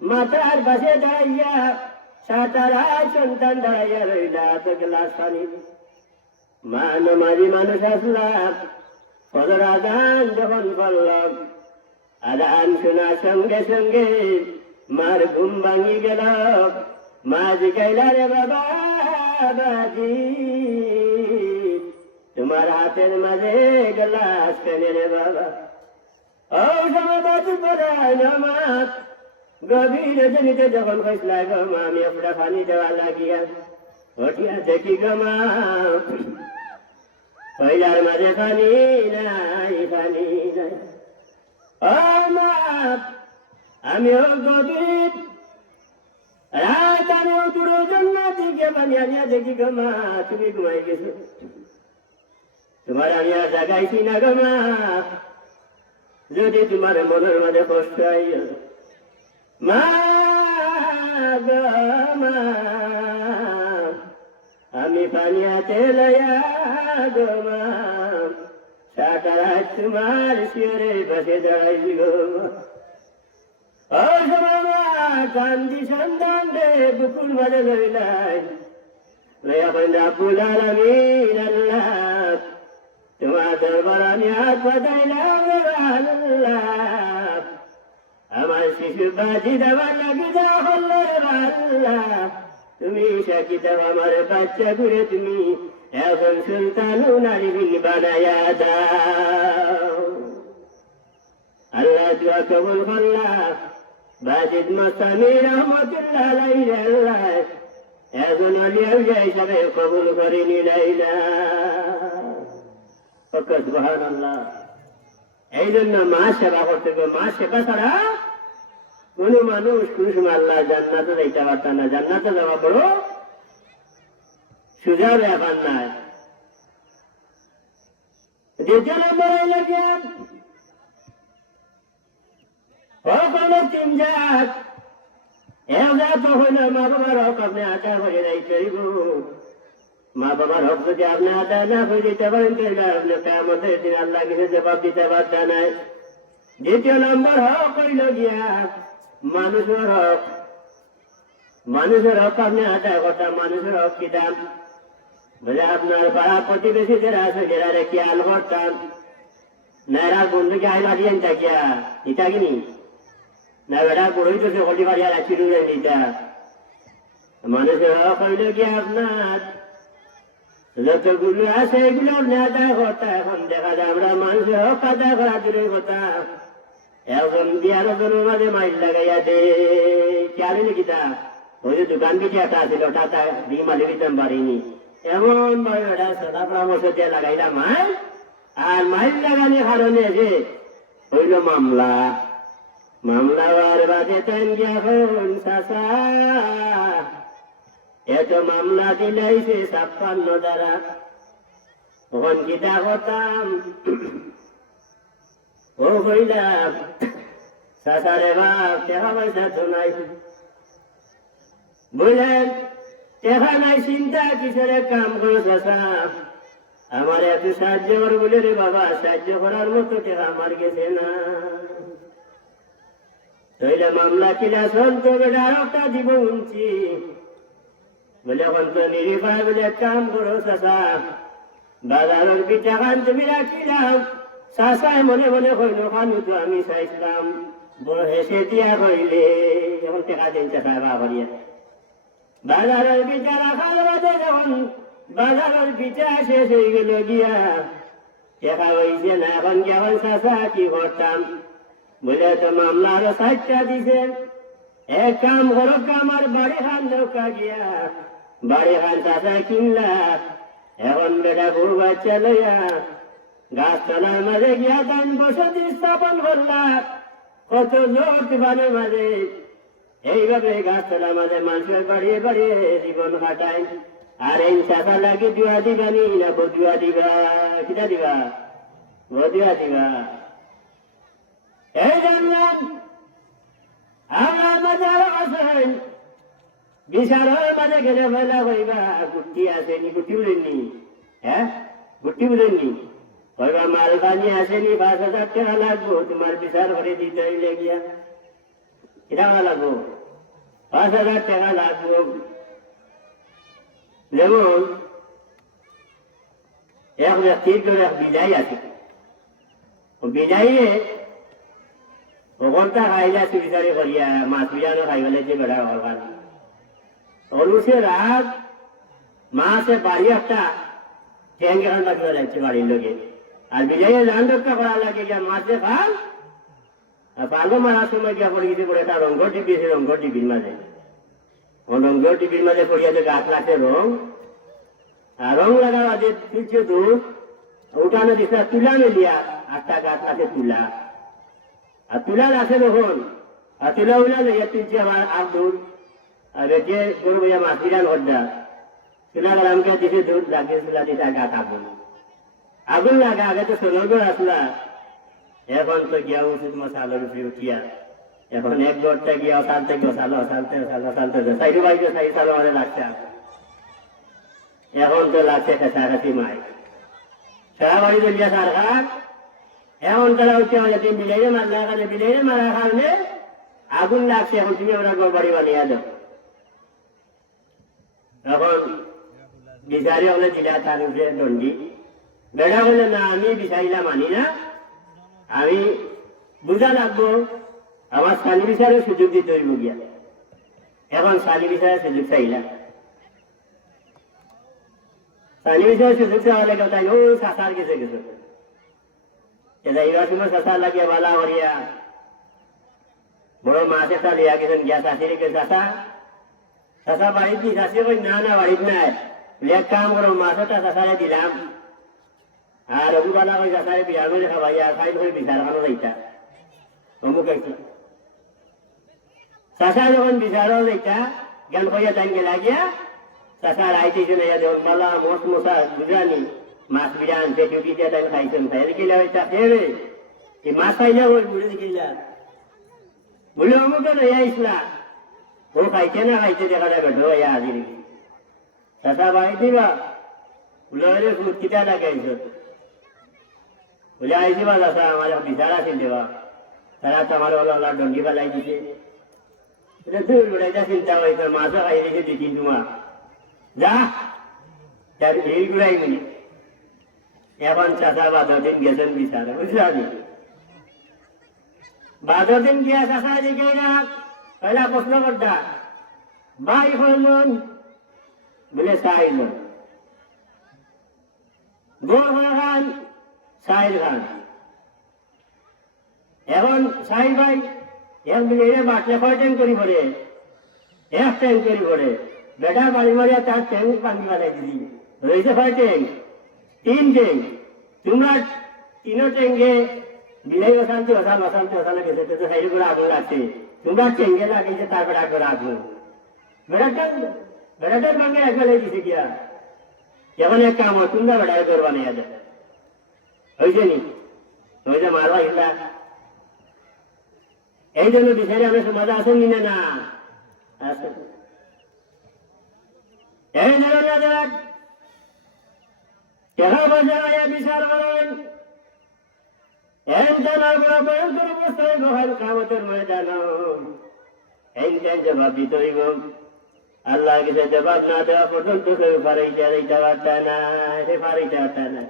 মাথার পাশে দাঁড়াইয়া সাতারা সন্তান দাঁড়াইয়া রইলা তো গ্লাস পানি মা নমাজি মানুষ আসলাম ফজর আজান যখন করলাম আজান শোনার সঙ্গে সঙ্গে মার ঘুম ভাঙি গেল মা জিগাইলা রে বাবা বাজি তোমার হাতের মাঝে গ্লাস কেনে রে বাবা ও সমাবাজি পড়ায় নামাজ গভীর রজনীতে যখন ফসলা গো মা আমি একটা পানি দেওয়া লাগিয়া উঠিয়া দেখি গো মা কইলার মাঝে পানি নাই পানি নাই ও মা আমিও গভীর রাত আমি উঠুর জন্য দিকে পানি আনিয়া দেখি গো মা তুমি ঘুমাই গেছো তোমার আমি আর জাগাইছি না গো মা যদি তোমার মনের মাঝে কষ্ট আইয়া মা গো মা আমি পানি হাতে লইয়া গো মা সারা রাত তোমার শিওরে বসে দাঁড়াইছি গো ও মা কান্দি সন্তান রে বুকুর মাঝে লইলাই লইয়া কইল রাব্বুল আলামিন আল্লাহ তোমার দরবার আমি হাত বাঁধাইলাম রে আল্লাহ আমার শিশু বাজি দেওয়ার লাগে যা হল রে আল্লাহ তুমি সাকি দাও আমার বাচ্চা ঘুরে তুমি এখন সুলতান নারী বানায়া দাও আল্লাহ দোয়া কবুল করলাম বাজিদ মাসামি রহমতুল্লাহ আলাইহি আল্লাহ এখন আলিয়া হিসাবে কবুল করে নিলাইলা সুবহানাল্লাহ এই জন্য মা সেবা করতে হবে মা সেবা ছাড়া কোন মানুষ কোন সময় আল্লাহ জান্নাতে যাইতে পারতাম না জান্নাতে যাওয়া বড় সোজা ব্যাপার নাই দ্বিতীয় নম্বর হইল কি সকলের তিন জাত এক জাত হইল মা বাবার হক আপনি আচার করে নাই চলব মা বাবার হক যদি আপনি আদায় না করে দিতে পারেন তাহলে আপনি কিয়ামতের দিন আল্লাহ কিছু জবাব দিতে পারতেন না দ্বিতীয় নম্বর হক হইল গিয়া মানুষের হক আপনি আদায় করতাম মানুষের হক কি দাম বলে আপনার পাড়া প্রতিবেশী যারা আছে যারা খেয়াল করতাম না এরা বন্ধুকে আইন বাড়িয়ে থাকিয়া ইটা কিনি না বেটা বড়ই তো সকলি বাড়িয়া রাখি রুলেন ইটা মানুষের হক হইল গিয়া আপনার যতগুলো আছে এগুলো আপনি আদায় করতা এখন দেখা যায় আমরা মানুষের হক আদায় করা দূরের কথা এখন বিয়ার জনের মাঝে মাইল লাগাইয়া দে খেয়ালি নাকি তা ওই যে দোকান পিছিয়ে একটা আছিল টাটা দিয়ে মালি দিতাম পারিনি এমন ভাবে ওটা সদা পরামর্শ দিয়ে লাগাইলাম মাইল আর মাইল লাগানোর কারণে যে হইল মামলা আর বাদে তেন এখন চাষা এত মামলা দিলাইছে 56 দ্বারা তখন কিতা করতাম ও কইলাম চাষারে বাপ টাকা পয়সা তো নাই বললেন টাকা নাই চিন্তা কিসের কাম করো চাষা আমার এত সাহায্য কর বলে রে বাবা সাহায্য করার মতো টাকা আমার গেছে না তৈলে মামলা কিনা চলত বেটা একটা দিব উঞ্চি বলে এখন তো নিরিপায় বলে কাম করো চাষা বাজারের পিঠা খান তুমি রাখিলাম চাষায় মনে মনে কইল খানু তো আমি চাইছিলাম বড় হেসে দিয়া কইলে এখন টেকা দিন চাষায় বা করিয়া বাজারের পিঠা রাখার বাদে যখন বাজারের পিঠা শেষ হয়ে গেল গিয়া টেকা হয়েছে না এখন কেমন চাষা কি করতাম বলে তো মামলা আরো 60টা দিছে এক কাম করো আমার বাড়ি খান নৌকা গিয়া বাড়ি খান চাষা কিনলা এখন বেটা বউ বাচ্চা লইয়া গাছতলার মাঝে গিয়া তাই বসতি স্থাপন করলা কত জোর তুফানের মাঝে এইভাবে গাছতলার মাঝে মানুষের বাড়িয়ে বাড়িয়ে জীবন কাটায় আর এই চাষা লাগে দুয়া দিবানি না বদুয়া দিবা কিটা দিবা বদুয়া দিবা এই জানলাম আমরা বাজার আছেন বিচারের মাঝে গেলে ফেলা কইবা গুটি আসেনি, গুটি বুঝেননি, হ্যাঁ গুটি বুঝেননি, কইবা মাল পানি আসেনি, 5,000 টাকা লাগবো তোমার বিচার করে দিতে হইলে গিয়া, কিনা লাগবো 5,000 টাকা লাগবো। যেমন এক ব্যক্তির করে এক বিদায় আছে, ও বিদায়ে ওখানটা খাইলা চুরিচারি করিয়া মাছ বিরিয়ানো খাই গেলে যে বেড়া হওয়ার অনুষে রাত মাছে বাড়ি একটা ট্যাঙ্ক এখন বাকি যাচ্ছে বাড়ির লোকে, আর বিদায়ে রান রক্ষা করার লাগে গিয়া মাছে খাল আর পালো মারার সময় গিয়া পড়ে গেছে পড়ে একটা রঙ্গর টিপি আছে, রঙ্গর টিপির মাঝে রঙ্গর টিপির মাঝে পড়িয়াছে গাছ লাগছে রং, আর রং লাগা বাজে তুলছে দুধ উঠানো দিচ্ছে তুলা মেলিয়া, আটটা গাছ লাগছে তুলা, আর তুলা আছে তখন, আর তুলা উলা লইয়া তুলছে আমার আগুন, আর যে গরু ভাইয়া মাছ বিরান হদ্দা তুলা গেলামকে দিছে দুধ লাগিয়ে তুলা দিতে গাছ আগুন, আগুন লাগা আগে তো সোনগর আসলা, এখন তো গিয়া উচিত মশালোর উপরে উঠিয়া, এখন এক গড়টা গিয়া অসালতে গসালো অসালতে অসালো অসালতে সাইডে বাইরে সাইড সালো মানে লাগছে, এখন তো লাগছে কাছাকাছি মাই সারা বাড়ি বলিয়া সার খাট, এখন তারা হচ্ছে আমাদের বিলাইরে মারলা কারণে বিলাইরে মারার কারণে আগুন লাগছে, এখন তুমি ওরা ঘর বাড়ি বানিয়ে দাও। এখন বিচারে হলে দিলা তার উপরে দণ্ডি, বেড়া বলে না আমি বিচারিলা মানি না, আমি বুঝা লাগবো আমার স্বামী বিচারের সুযোগ দিতে হইব গিয়া, এখন স্বামী বিচারের সুযোগ চাইলা, স্বামী বিচারের সুযোগ চাওয়া লাগে তাই ও শাসার গেছে গেছে এটা এবার সময় শাসার লাগিয়া বালা করিয়া বড় মাছ একটা লিয়া গেছেন গিয়া শাশির গে শাসা শাসা বাড়ির কি শাশি কই না না বাড়ির নাই, এক কাম করো মাছ একটা শাসারে দিলাম, আর রঘুবালা ওই শাসারে বিয়ার মধ্যে খাওয়াইয়া খাই ধরে বিচার খানো যাইতা অমুক একটা শাসা যখন বিচারও যাইতা জ্ঞান কইয়া টাইম গেলা গিয়া শাসার আইতেছে না যখন মালা মশ মশা গুজরানি মাছ বিরান পেটু কি দিয়ে টাইম খাইছেন খাই গেলে হইতা খেয়ে এই মাছ খাইলে ওই বুড়ে গেলা বলে অমুকে লইয়া ইসলা ও খাইছে না খাইছে দেখা যাবে ঢোয়া হাজির শাসা বাড়ি দিবা বলে ফুটকিটা লাগাইছ বলে আইসিবা শাসা আমার বিচার আছিল দেবা তারা তো আমার ওলা ডন্ডি পালাই দিছে, দূর বেড়াইটা চিন্তা হয়েছে মাছও খাই দিয়েছে 2-3 জুমা যা তার এই গুড়াই মিনি, এখন চাষা 12 দিন গেছেন বিচারে বুঝলি, 12 দিন গিয়া চাষা দিকে না পয়লা প্রশ্ন করতা ভাই হইলেন বলে চাইল গোর খান সাইল খান, এখন সাইল ভাই এক মিনিটে বাটলে 6 ট্যাঙ্ক করি পড়ে, 1 ট্যাঙ্ক করি পড়ে বেটা বাড়ি মারিয়া 4 ট্যাঙ্ক পানি বানাই দিদি রয়েছে 6 ট্যাঙ্ক 3 ট্যাঙ্ক, তোমরা 3 ট্যাঙ্কে বিলাই অশান্তি অশান্তি অশান্তি গেছে তো সাইডে করে আগুন লাগছে, তোমরা ট্যাঙ্কে লাগিয়েছে তারপরে আগুন আগুন বেড়াটার সঙ্গে একবেলা দিছে গিয়া, এখন এক কাম হয় তোমরা বেড়ায় তোর বানিয়ে দেয় হয়েছে নি হয়েছে মারবা হিলা, এই জন্য বিচারে আমি সমাজে আসেন না না আসেন এই টাকা পয়সা বিচার করেন ভয়ঙ্কর অবস্থায় গহাল কামতের ময়দান এই জবাব দিতে হইব, আল্লাহ কিছু জবাব না দেওয়া পর্যন্ত কেউ ফারাইতে পারতা না, সে ফারাইতে পারতা না।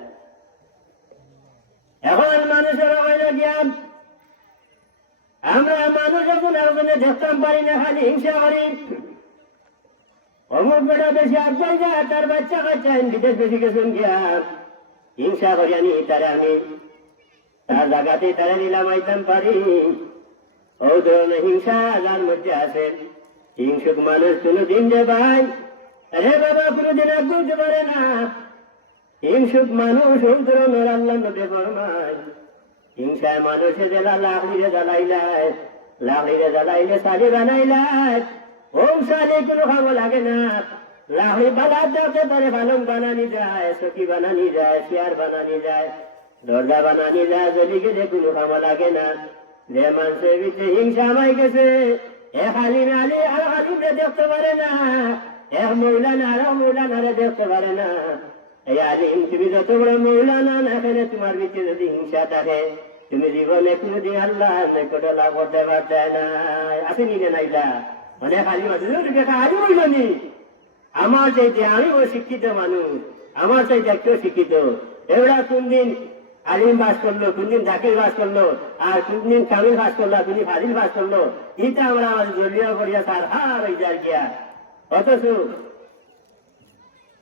এখন মানুষের হয় না জ্ঞান, আমরা মানুষ এখন একজনে দেখতাম পারি না, খালি হিংসা করি, অমুক বেটা বেশি আগুন যায় তার বাচ্চা কাচ্চা বিদেশ বেশি গেছেন গিয়া হিংসা করি আনি তারে আমি তার জায়গাতে তারা নিলাম আইতাম পারি, ও ধরনের হিংসা যার মধ্যে আছে, হিংসুক মানুষ কোনদিন যে ভাই আরে বাবা কোনদিন আর বুঝতে পারে না, হিংসুক মানুষ ওই ধরনের আল্লাহ নবী ফরমায় হিংসায় মানুষে জেলা লাকড়িরে জ্বালাইলে সালি বানাইলাই, ও সালি কোনো খাবো লাগে না, লাকড়ি বানাতে যাতে পারে পালং বানানি যায়, চকি বানানি যায়, চেয়ার বানানি যায়, দরজা বানানি যায়, জ্বলি গেলে কোনো খাবো লাগে না। যে মানুষের ভিতরে হিংসা মাই গেছে এক আলিম আলী আর আলিমরে দেখতে পারে না, এক মৌলানা আর মৌলানারে দেখতে পারে না। এই আলিম তুমি যত বড় মৌলানা না কেন, তোমার ভিতরে যদি হিংসা থাকে, তুমি জীবনে কোনদিন আল্লাহ নিকটে লাভ করতে পারতে না। আসেনি না নাইলা অনেক আলিম আছে, আলিম হইল নি আমার চাইতে, আমি শিক্ষিত মানুষ, আমার চাইতে একটু শিক্ষিত, এগুলা কোনদিন আলিম বাস করলো, কোনদিন জাকির বাস করলো, আর কোনদিন কামিল বাস করলো, কোনদিন ফাজিল বাস করলো, এটা আমরা আমাদের জলিয়া করিয়া তার হার হয়ে যার গিয়া। অথচ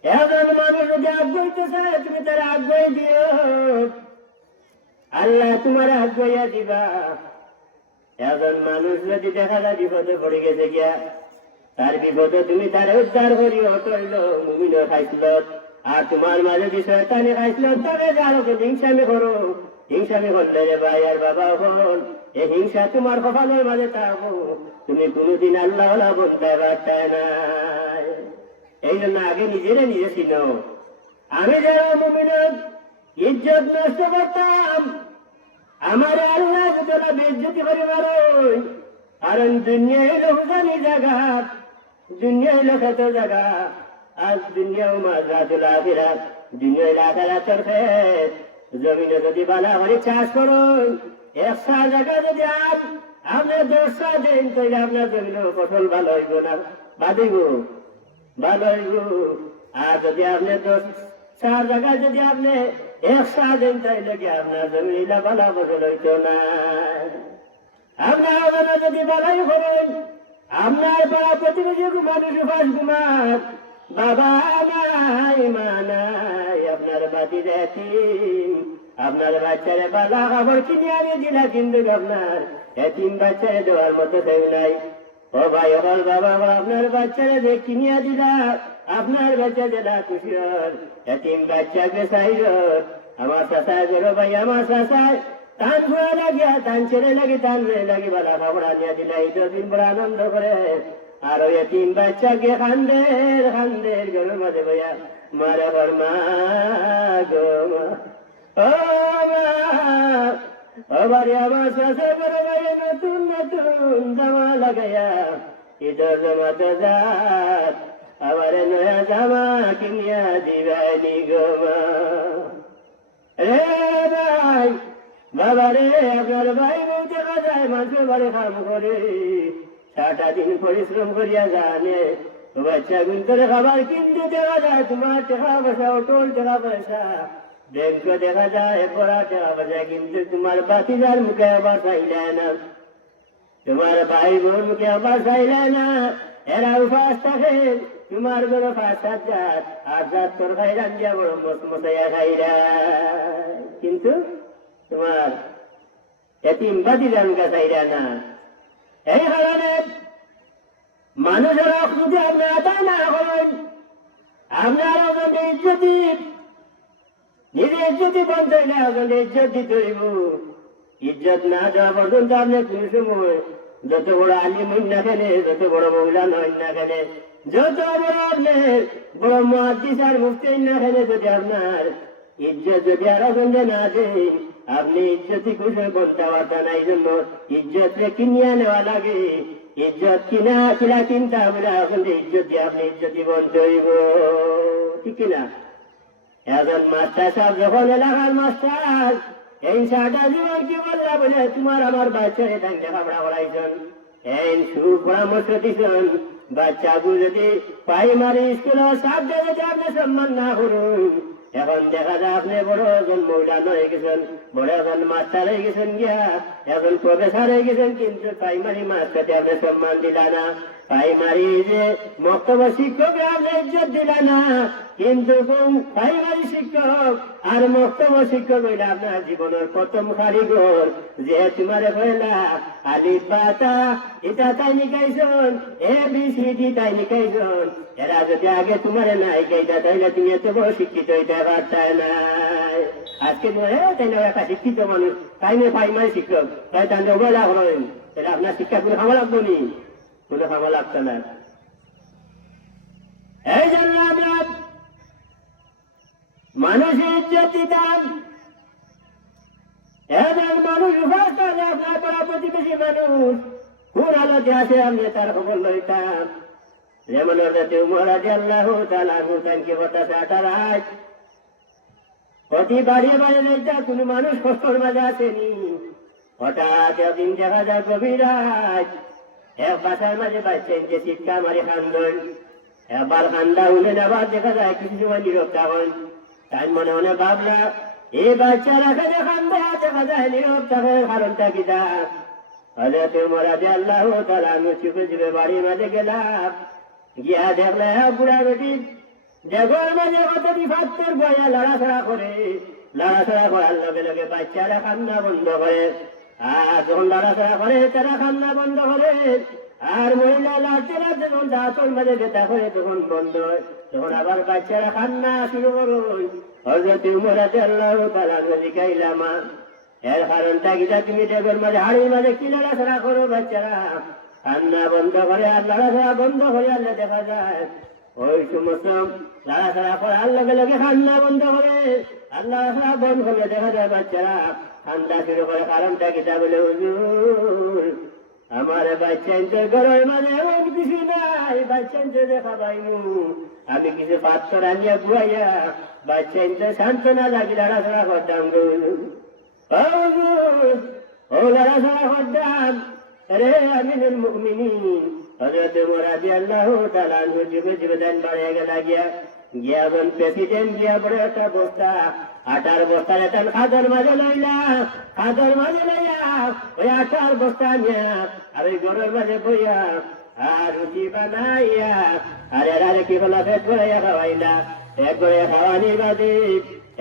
একজন মানুষ যদি আগ্রহীতে চায়, তুমি তার আগ্রহ দিও, আল্লাহ তোমার আগ্রহিয়া দিবা। একজন মানুষ যদি দেখা যায় বিপদে পড়ে গেছে গিয়া, তার বিপদে তুমি তার উদ্ধার করিও, কইল মুমিনও খাইছিল, আর তোমার মাঝে যে শয়তানে খাইছিল, তবে যারো হিংসামি করো। হিংসামি করলে রে ভাই আর বাবা হল, এই হিংসা তোমার কপালের মাঝে থাকবো, তুমি কোনোদিন আল্লাহ বলতে পারতে না। এই জন্য আগে নিজেরে নিজে ছিল। আমি যারা মুমিনের ইজ্জত নষ্ট করতাম, আমার আল্লাহ তোরা বেজ্জতি করে মারোই। কারণ দুনিয়া এলো হুসানি জায়গা, দুনিয়া এলো খেত জায়গা, আজ দুনিয়াও মাঝরাতুল আখিরাত, দুনিয়া আখিরাতের খেত। জমিনে যদি বালা করে চাষ করুন, 100 জায়গা যদি আপনি 10টা দেন, তাহলে আপনার জমিনে ফসল ভালো হইব না, বাদিব ভালো হইব। আর যদি আপনি 10 জায়গায় যদি আপনি 100 দেন, তাইলে কি আপনার জমিনে ভালো ফসল হইত না। আপনার যদি বালাই করেন, আপনার পাড়া প্রতিবেশী মানুষ উপাস কুমার, বাবা নাই মা নাই, আপনার বাতি এতিম, আপনার বাচ্চারে বালা খাবার কিনে আনে দিলা, কিন্তু আপনার এতিম বাচ্চারে দেওয়ার মতো কেউ নাই। ও ভাই হল বাবা, আপনার বাচ্চারে যে কিনিয়া দিলা, আপনার বাচ্চা দিলা খুশি হল, এতিম বাচ্চাকে চাইল। আমার চাষায় গেল ভাই, আমার চাষায় টান ঘোরা লাগিয়া, টান ছেড়ে লাগি, টান লাগি বালা খাবার আনিয়া দিলা, এই দিন বড় আনন্দ করে। আর ওই তিন বাচ্চাকে খান্দের খান্দের গরুর মাঝে বইয়া মারা বর মা গো মা, ও মা, ও বাড়ি আমার শাশে বড় ভাই নতুন নতুন জামা লাগাইয়া, ঈদের জামা তো যাত, আবার নয়া জামা কিনিয়া দিবাইনি গো মা। রে ভাই বাবা রে, আপনার ভাই বউ দেখা যায় মানুষের বাড়ি কাম করে, 7টা দিন পরিশ্রম করিয়া জানে, বাচ্চা গুণ করে খাবার কিনতে দেখা যায়, তোমার টাকা পয়সা, অটল টাকা পয়সা, ব্যাংক দেখা যায় পড়া টাকা পয়সা, কিন্তু তোমার বাতিদার মুখে আবার চাইলে না, তোমার ভাই বোন মুখে আবার চাইলে না। এরা উপাস থাকে, তোমার বড় 5-7 জাত, 8 জাত তোর খাই রান্ধিয়া বড় মশাইয়া খাইরা, কিন্তু তোমার এতিম বাতিদার মুখে চাইরা না। এই কারণে মানুষের যদি আপনার আদায় না করেন, আপনার ইজ্জতি, নিজে ইজ্জতি বন্ধ না হলে ইজ্জত দিতে হইব। ইজ্জত না দেওয়া পর্যন্ত আপনি কোন সময় যত বড় আলিম হইন না খেলে, যত বড় মৌলানা হইন না খেলে, যত বড় আপনি বড় মুহাদ্দিস আর মুফতি হইন না খেলে, যদি আপনার ইজ্জত যদি আরো বন্ধে না দেন, আপনি ইজ্জতি খুশি বলতে পারতেন না। এই জন্য ইজ্জতকে কিনিয়া নেওয়া লাগে, ইজ্জত কিনা কিনা চিন্তা বলে এখন ইজ্জত দিয়ে আপনি ইজ্জতি বলতে হইব, ঠিক কিনা? একজন মাস্টার সাহেব যখন এলাকার মাস্টার, এই 7টা জীবন কি বললা বলে তোমার আমার বাচ্চা এটা লেখাপড়া করাইছেন, এই সুপরামর্শ দিচ্ছেন, বাচ্চাগুলো যদি প্রাইমারি স্কুলে সাবজেক্টে যদি আপনি সম্মান না করুন, এখন দেখা যায় আপনি বড় একজন মৌলানা হয়ে গেছেন, বড় এখন মাস্টার হয়ে গেছেন, গিয়া এখন প্রফেসর হয়ে গেছেন, কিন্তু প্রাইমারি মাস্টারকে আপনি সম্মান দিলা না, প্রাইমারি যে বক্তব্য শিক্ষককে আপনি ইজ্জত দিলা না, কিন্তু প্রাইমারি শিক্ষক আর বক্তব্য শিক্ষক হইলে আপনার জীবনের প্রথম কারিগর, যে তোমারে কইলা আলিফ বা তা এটা তাই নিকাইছন, ABCD তাই নিকাইছন, এরা যদি আগে তোমারে নাই কেইটা, তাইলে তুমি এত বড় শিক্ষিত হইতে পারতাই নাই। আজকে তাই না একটা শিক্ষিত মানুষ, তাই না প্রাইমারি শিক্ষক, তাই তাই অবহেলা করেন, তাহলে আপনার শিক্ষা কোনো খাওয়া লাগবো নি, কোনো খাওয়া লাগতো না। এই জন্য আমরা মানুষের ইজ্জত দিতাম, এমন মানুষ উপাস করে আপনার পাড়া প্রতিবেশী মানুষ, কোন আলোতে আছে আমি তার খবর লইতাম। যেমন উমর রাদিয়াল্লাহু তাআলা আনহু তাকে বলতেছে আটারাজ অতি বাড়িয়ে বাড়িয়ে লইতা কোন মানুষ কষ্টর মাঝে আসেনি। হঠাৎ একদিন দেখা যায় গভীর রাত, এক বাসার মাঝে বাচ্চেন যে চিৎকার মারি খান্দন, একবার খান্দা উঠলেন, আবার দেখা যায় কিছু সময় নীরব তখন। তাই মনে মনে ভাবলা এই বাচ্চারা খেলে খান্দা দেখা যায় নীরব তখন কারণটা কি তা। হযরত উমর রাদিয়াল্লাহু তাআলা আনহু চুপে চুপে বাড়ির মাঝে গেলাম, গিয়া দেখলে বুড়া বেটি জগর মাঝে কতটি ফাত্তর বয়া লড়াছড়া করে, লড়াছড়া করার লগে লগে বাচ্চারা কান্না বন্ধ করে। আর যখন লড়াছড়া করে তারা কান্না বন্ধ করে, আর মহিলা লড়তে লড়তে যখন দাঁতর মাঝে ব্যথা করে তখন বন্ধ হয়, তখন আবার বাচ্চারা কান্না শুরু করো। হযরত উমর রাদিয়াল্লাহু তাআলা আনহু জিজ্ঞাসা, এর কারণটা কিটা? তুমি জগর মাঝে হাড়ির মাঝে কি লড়াছড়া করো? বাচ্চারা কান্না বন্ধ করে আর লড়াছড়া বন্ধ করে আনলে দেখা যায় ওই সমস্ত লড়াছড়া করার লগে লগে কান্না বন্ধ করে আর লড়াছড়া বন্ধ করলে দেখা যায় বাচ্চারা কান্না শুরু করে। কারণটা কিটা? বলে হুজুর আমার বাচ্চাদের ঘরের মাঝে এমন কিছু নাই, বাচ্চাদের দেখা পাইনু, আমি কিছু পাত্র আনিয়া বুয়াইয়া বাচ্চাদের সান্ত্বনা লাগি লড়াছড়া করতাম গো হুজুর, ও লড়াছড়া করতাম রে আমিনুল মুমিনিন। হযরত উমর রাদিয়াল্লাহু তাআলা আনহু যুগে যুগে দেন বাড়িয়ে গেলা গিয়া বল প্রেসিডেন্ট গিয়া বড় একটা বস্তা আটার বস্তা একটা খাদর মাঝে লইলা, খাদর মাঝে লইয়া ওই আটার বস্তা নিয়া আর ওই গরুর মাঝে বইয়া আর রুটি বানাইয়া আর এরা কি বলা পেট ভরাইয়া খাওয়াইলা। এক করে খাওয়ানি বাদে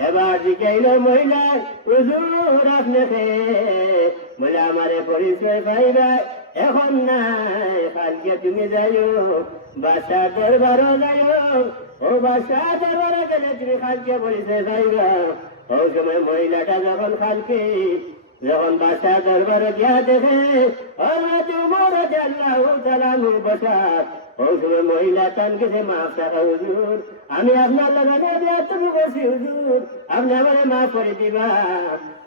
এবার জিজ্ঞাইল মহিলা, হুজুর আপনি বলে আমারে পরিচয় পাইবা এখন নাই, কালকে তুমি যাইও বাসা দরবারও যাইও, ও বাসা দরবারে গেলে তুমি কালকে পরিচয় পাইবা। ও সময় মহিলাটা যখন কালকে যখন বাসা দরবারে গিয়া দেখে হযরত উমর রাদিয়াল্লাহু তাআলা আনহু বসা, ওই সময় মহিলা তান গেছে মাফ চাকা, হুজুর আমি আপনার লাগানে তুমি বসি, হুজুর আপনি আমারে মাফ করে দিবা,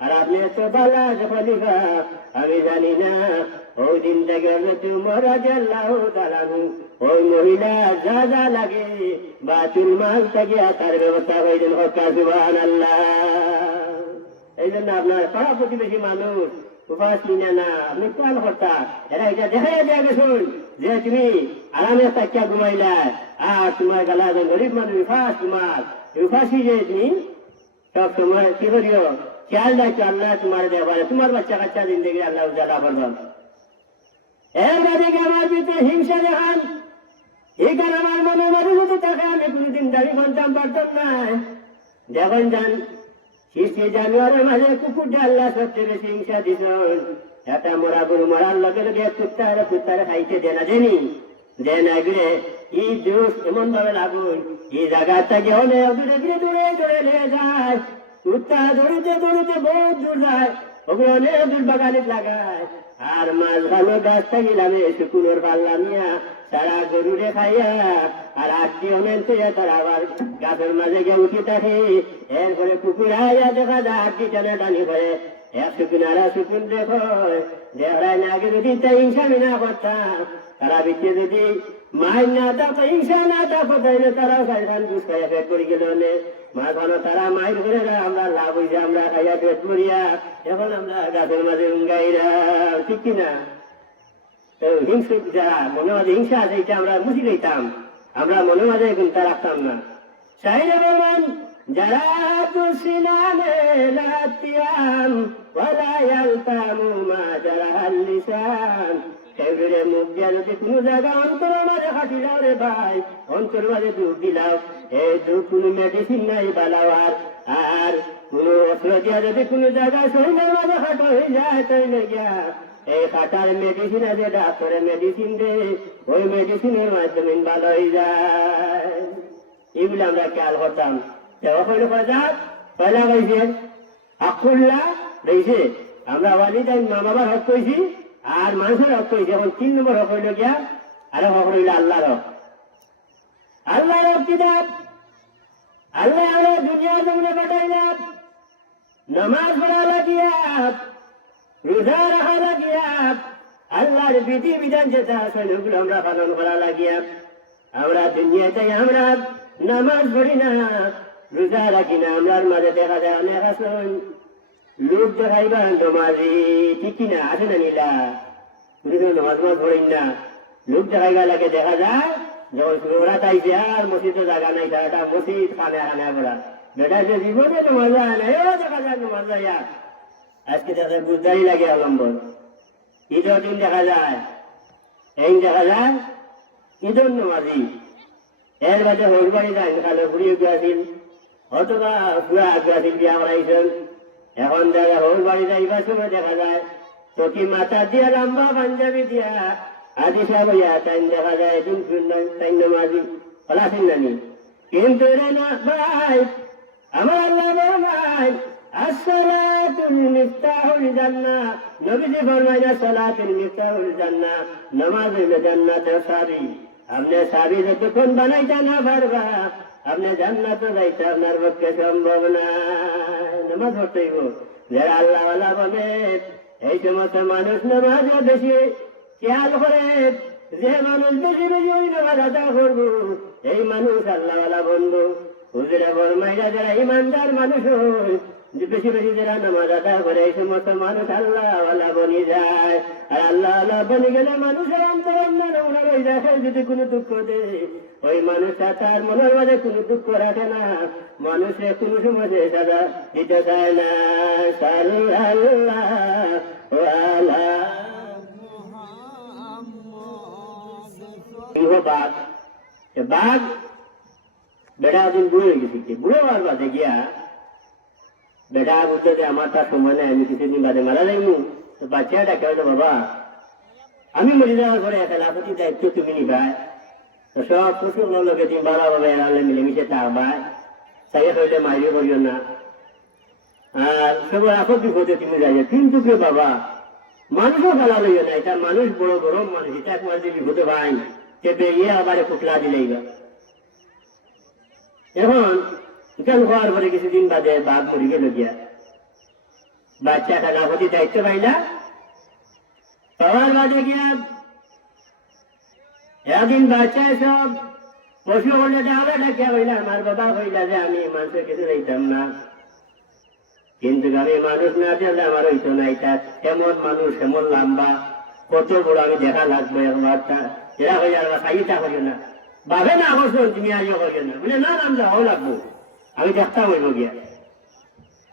আর আপনি তো বালা খলিফা আমি জানি না। ওই দিন থেকে হযরত উমর রাদিয়াল্লাহু তাআলা আনহু ওই মহিলা যা যা লাগে বাতুল মাল থেকে তার ব্যবস্থা করেছেন। হক্কা সুবহানাল্লাহ। এই জন্য আপনার পাড়া প্রতিবেশী মানুষ উপাস কিনে না, আপনি কাল হত্যা এরা এটা দেখা দেয়া গেছুন যে তুমি আরামে তাকিয়া ঘুমাইলা, আর তোমার গালা গরিব মানুষ উপাস, তোমার উপাসী যে তুমি সব সময় কি করিও খেয়াল রাখছো, আল্লাহ তোমার দেওয়ারে তোমার বাচ্চা কাচ্চা জিন্দগি আল্লাহ উজালা করবেন। এর বাদে আমার ভিতরে হিংসা দেখান, এই কারণে আমার মনে মনে যদি তাকে আমি কোনোদিন দাবি করতাম পারতাম না। যখন যান শিশি জানুয়ারের মাঝে কুকুরটা আল্লাহ সবচেয়ে বেশি হিংসা দিত, এটা মরা গরু মরার লগে লগে কুত্তারে খাইতে দেনা দেনি দেনা গিয়ে এই জোশ এমন ভাবে লাগুন এই জায়গার থেকে অনেক দূরে দূরে দূরে দূরে নিয়ে যায়, কুত্তা দৌড়িতে দৌড়িতে বহুত দূর যায়, ওগুলো অনেক দূর বাগানে লাগায়। আর মাছ ভালো গাছ থাকিলাম শুকুনোর পাল্লা নিয়া তারা গরুরে খাইয়া আর আটটি অনেক তারা আবার গাছের মাঝে গিয়ে উঠে থাকে। এরপরে কুকুর আইয়া দেখা যায় আটটি টানা টানি করে এক শুকুন আর শুকুন দেখো দেখায় না। আগে যদি তাই হিংসা না করতাম, তারা বিচ্ছে যদি মাই না থাকতো হিংসা না থাকতো তাইলে তারা খাইখান দুষ খাইয়া পেট করে গেল মাছ ভালো তারা মাইর করে আমরা লাভ হয়েছে, আমরা খাইয়া পেট করিয়া এখন আমরা গাছের মাঝে উঙ্গাইরা, ঠিক কিনা? তো হিংসা যারা মনে মাঝে হিংসা আছে এটা আমরা বুঝি লইতাম, আমরা মনে মাঝে গুণটা রাখতাম না। সাইরে বলবেন যারা তুসিলানে লাতিয়াম ওয়ালা ইয়ালতামু মা জারাহাল লিসান, এবারে মুখ দিয়া যদি কোনো জায়গা অন্তর মাঝে হাঁটিলাও রে ভাই, অন্তর মাঝে দুধ দিলাও, এই দুধ কোনো মেডিসিন নাই বালাওয়ার, আর কোনো অস্ত্র দিয়া যদি কোনো জায়গায় শরীরের মাঝে হাঁটা হয়ে যায় তাইলে গিয়া এই হাঁটার মেডিসিন আছে, ডাক্তারের মেডিসিন দে, ওই মেডিসিনের মাধ্যমে ভালো হয়ে যায়। এগুলো আমরা খেয়াল করতাম। ওখানে যাক পয়লা কইছে আকুল্লা রয়েছে, আমরা ওয়ালিদাইন মা বাবার হক কইছি আর মানুষের হক কইছি। এখন 3 নম্বর হক হইল গিয়া আর হক হইল আল্লাহর হক। আল্লাহর হক কিতাব আল্লাহ আমরা দুনিয়ার জমিনে পাঠাইলাম, নামাজ পড়া লাগিয়া রোজা রাখা লাগিয়া আল্লাহর বিধি বিধান যেটা আছে ওগুলো আমরা পালন করা লাগিয়া আমরা দুনিয়াতে আমরা নামাজ পড়ি না, রোজা রাখি না, আমরার মাঝে দেখা যায় অনেক আসন লোক দেখাইবা নমাজি ঠিক কিনা আছে না নীলা নমাজ মাজ পড়েন না, লোক দেখাইবা লাগে দেখা যায় যখন ওরা চাইছে আর মসজিদে জায়গা নাই সারাটা মসজিদ খানে খানে করা বেটা যে জীবনে নমাজ আনে দেখা যায় নমাজ যাইয়া আজকে তাদের বুঝদারি লাগে অবলম্বন ঈদের দিন দেখা যায় এই দেখা যায় ঈদের নমাজি এর বাদে হলবাড়ি যায় কালো ঘুরিয়ে গিয়েছিল অথবা পুরা আগ্রাসিল বিয়া করাইছেন এখন যারা হলবাড়ি যাইবার সময় দেখা যায় চকি মাথা দিয়া লম্বা পাঞ্জাবি দিয়া আদি সাবইয়া টাইম দেখা যায় টাইম নমাজি ফলাসেন নানি কিন্তু রে না ভাই আমার আল্লাহ ভাই আসসালাতুল মিফতাহুল জান্নাহ নবীজি ফরমায় সালাতুল মিফতাহুল জান্নাহ নামাজ হইল জান্নাতের চাবি আপনি চাবি যতক্ষণ বানাইতে না পারবা আপনি জান্নাতে যাইতে আপনার পক্ষে সম্ভব না। নামাজ পড়তে হইব যারা আল্লাহ ওয়ালা বলে এই সমস্ত মানুষ নামাজে বেশি খেয়াল করে যে মানুষ বেশি বেশি ওই নামাজ আদায় করবো এই মানুষ আল্লাহ ওয়ালা বন্ধু হুজুরে ফরমাইয়া যারা ইমানদার মানুষ বেশি বেশি যারা নামাজ আদায় করে এই সমস্ত মানুষ আল্লাহ আল্লাহ বনি যায় আর আল্লাহ আল্লাহ বনি গেলে মানুষের অন্তরঙ্গনা হয়ে যায় যদি কোনো দুঃখ দেয় ওই মানুষটা তার মনের মাঝে কোনো দুঃখ রাখে না মানুষে কোনো সময় সাদা দিতে চায় না বাঘ বাঘ বেটা দিন বুড়ো হয়ে গেছে বুড়ো হওয়ার বাদে গিয়া বেটা বুঝতে যে আমার তার সময় নেই আমি কিছুদিন বাদে মারা যাইনি তো বাচ্চাটা কেউ বাবা আমি মরে যাওয়ার পরে একটা লাভতি দায়িত্ব তুমি নিবাই তো সব পশুর লোকে তুমি ভালোভাবে এড়ালে মিলেমিশে থাকবাই সাইয়ে হইলে মাইরে করিও না আর সবার আপদ বিপদে তুমি যাইবে কিন্তু কেউ বাবা মানুষও ভালো লইও না এটা মানুষ বড় গরম মানুষ এটা একবার যে বিপদে ভাই চেপে ইয়ে আবার ফুটলা দিলেই এখন গান হওয়ার পরে কিছুদিন বাদে বাঘ মরি গেল গিয়া বাচ্চা খানা প্রতি দায়িত্ব পাইলা পাওয়ার বাদে গিয়া একদিন বাচ্চা সব পশু হলে যাওয়া ডাকিয়া হইলা আমার বাবা হইলা যে আমি মানুষের কিছু দিতাম না কিন্তু আমি মানুষ না দিলে আমার হইতো না এটা এমন মানুষ এমন লম্বা কত বড় আমি দেখা লাগবে বাচ্চা এরা হয়ে যাবে খাইটা করিও না বাবে না বসো তুমি আইও করিও না বলে না নাম যাও লাগবো আমি দেখতাম হইব গিয়া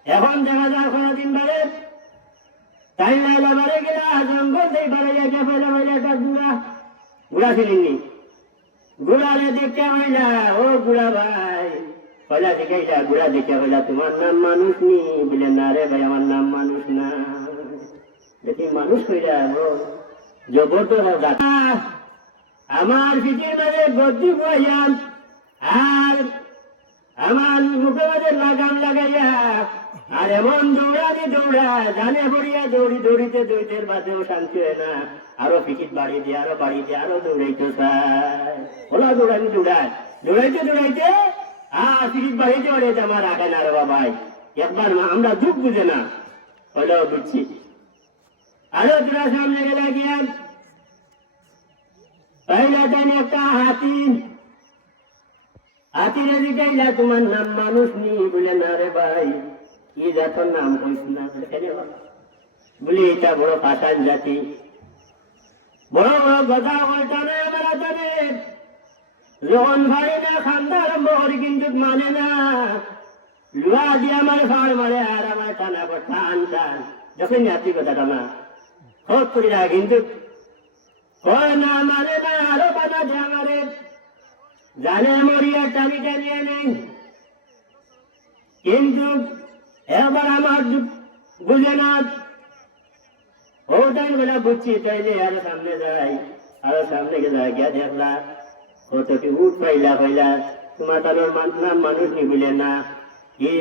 এখন দেখা যায় কয়েকদিন বারে তাই লাইলা বারে গেলা জঙ্গল দেই বারে গিয়ে ফেলে ফেলে একটা গুড়া ছিলেননি গুড়ালে দেখতে হইলা ও গুড়া ভাই পয়লা শিখাইলা গুড়া দেখে হইলা তোমার নাম মানুষ নি বলে না রে ভাই আমার নাম মানুষ না দেখি মানুষ হইলা জবরদস্ত আমার পিঠের মাঝে গদ্দি বইয়াম আর আমার মুখে মাঝে লাগাম লাগাইয়া আর এমন দৌড়ানি দৌড়া জানে পড়িয়া দৌড়ি দৌড়িতে দৌড়িতে বাদেও শান্তি হয় না আরো পিঠিত বাড়ি দিয়ে আরো দৌড়াইতে চায় ওলা দৌড়ানি দৌড়ায় দৌড়াইতে দৌড়াইতে আর পিঠিত বাড়িতে ওড়াইতে আমার রাখে না রে বাবাই একবার আমরা দুঃখ বুঝে না হলেও বুঝছি আরো তোরা সামনে গেলে গিয়া পয়লা দিন একটা হাতিরে জিগাইলা তোমার নাম মানুষ নি বলে না রে ভাই কি জাতর নাম কইস না বলি এটা বড় পাষাণ জাতি বড় বড় গদা বলটানে আমার জানে যখন ভাই না খান্দা আরম্ভ করি কিন্তু মানে না লুয়া দিয়ে আমার ফাড় মারে আর আমার টানা টান টান যখন জাতি কথাটা না হোক করি না কিন্তু না মানে না আরো বাধা দিয়ে আমারে জানে মরিয়া টানি টানিয়ে নেই কিন্তু এবার আমার বুঝে না ও টাইম বেলা বুঝছি তাইলে আরো সামনে যাই আরো সামনে গেলে গিয়া দেখলা কত কি উঠ পাইলা তোমার তার নাম মানুষ নি বলে না এই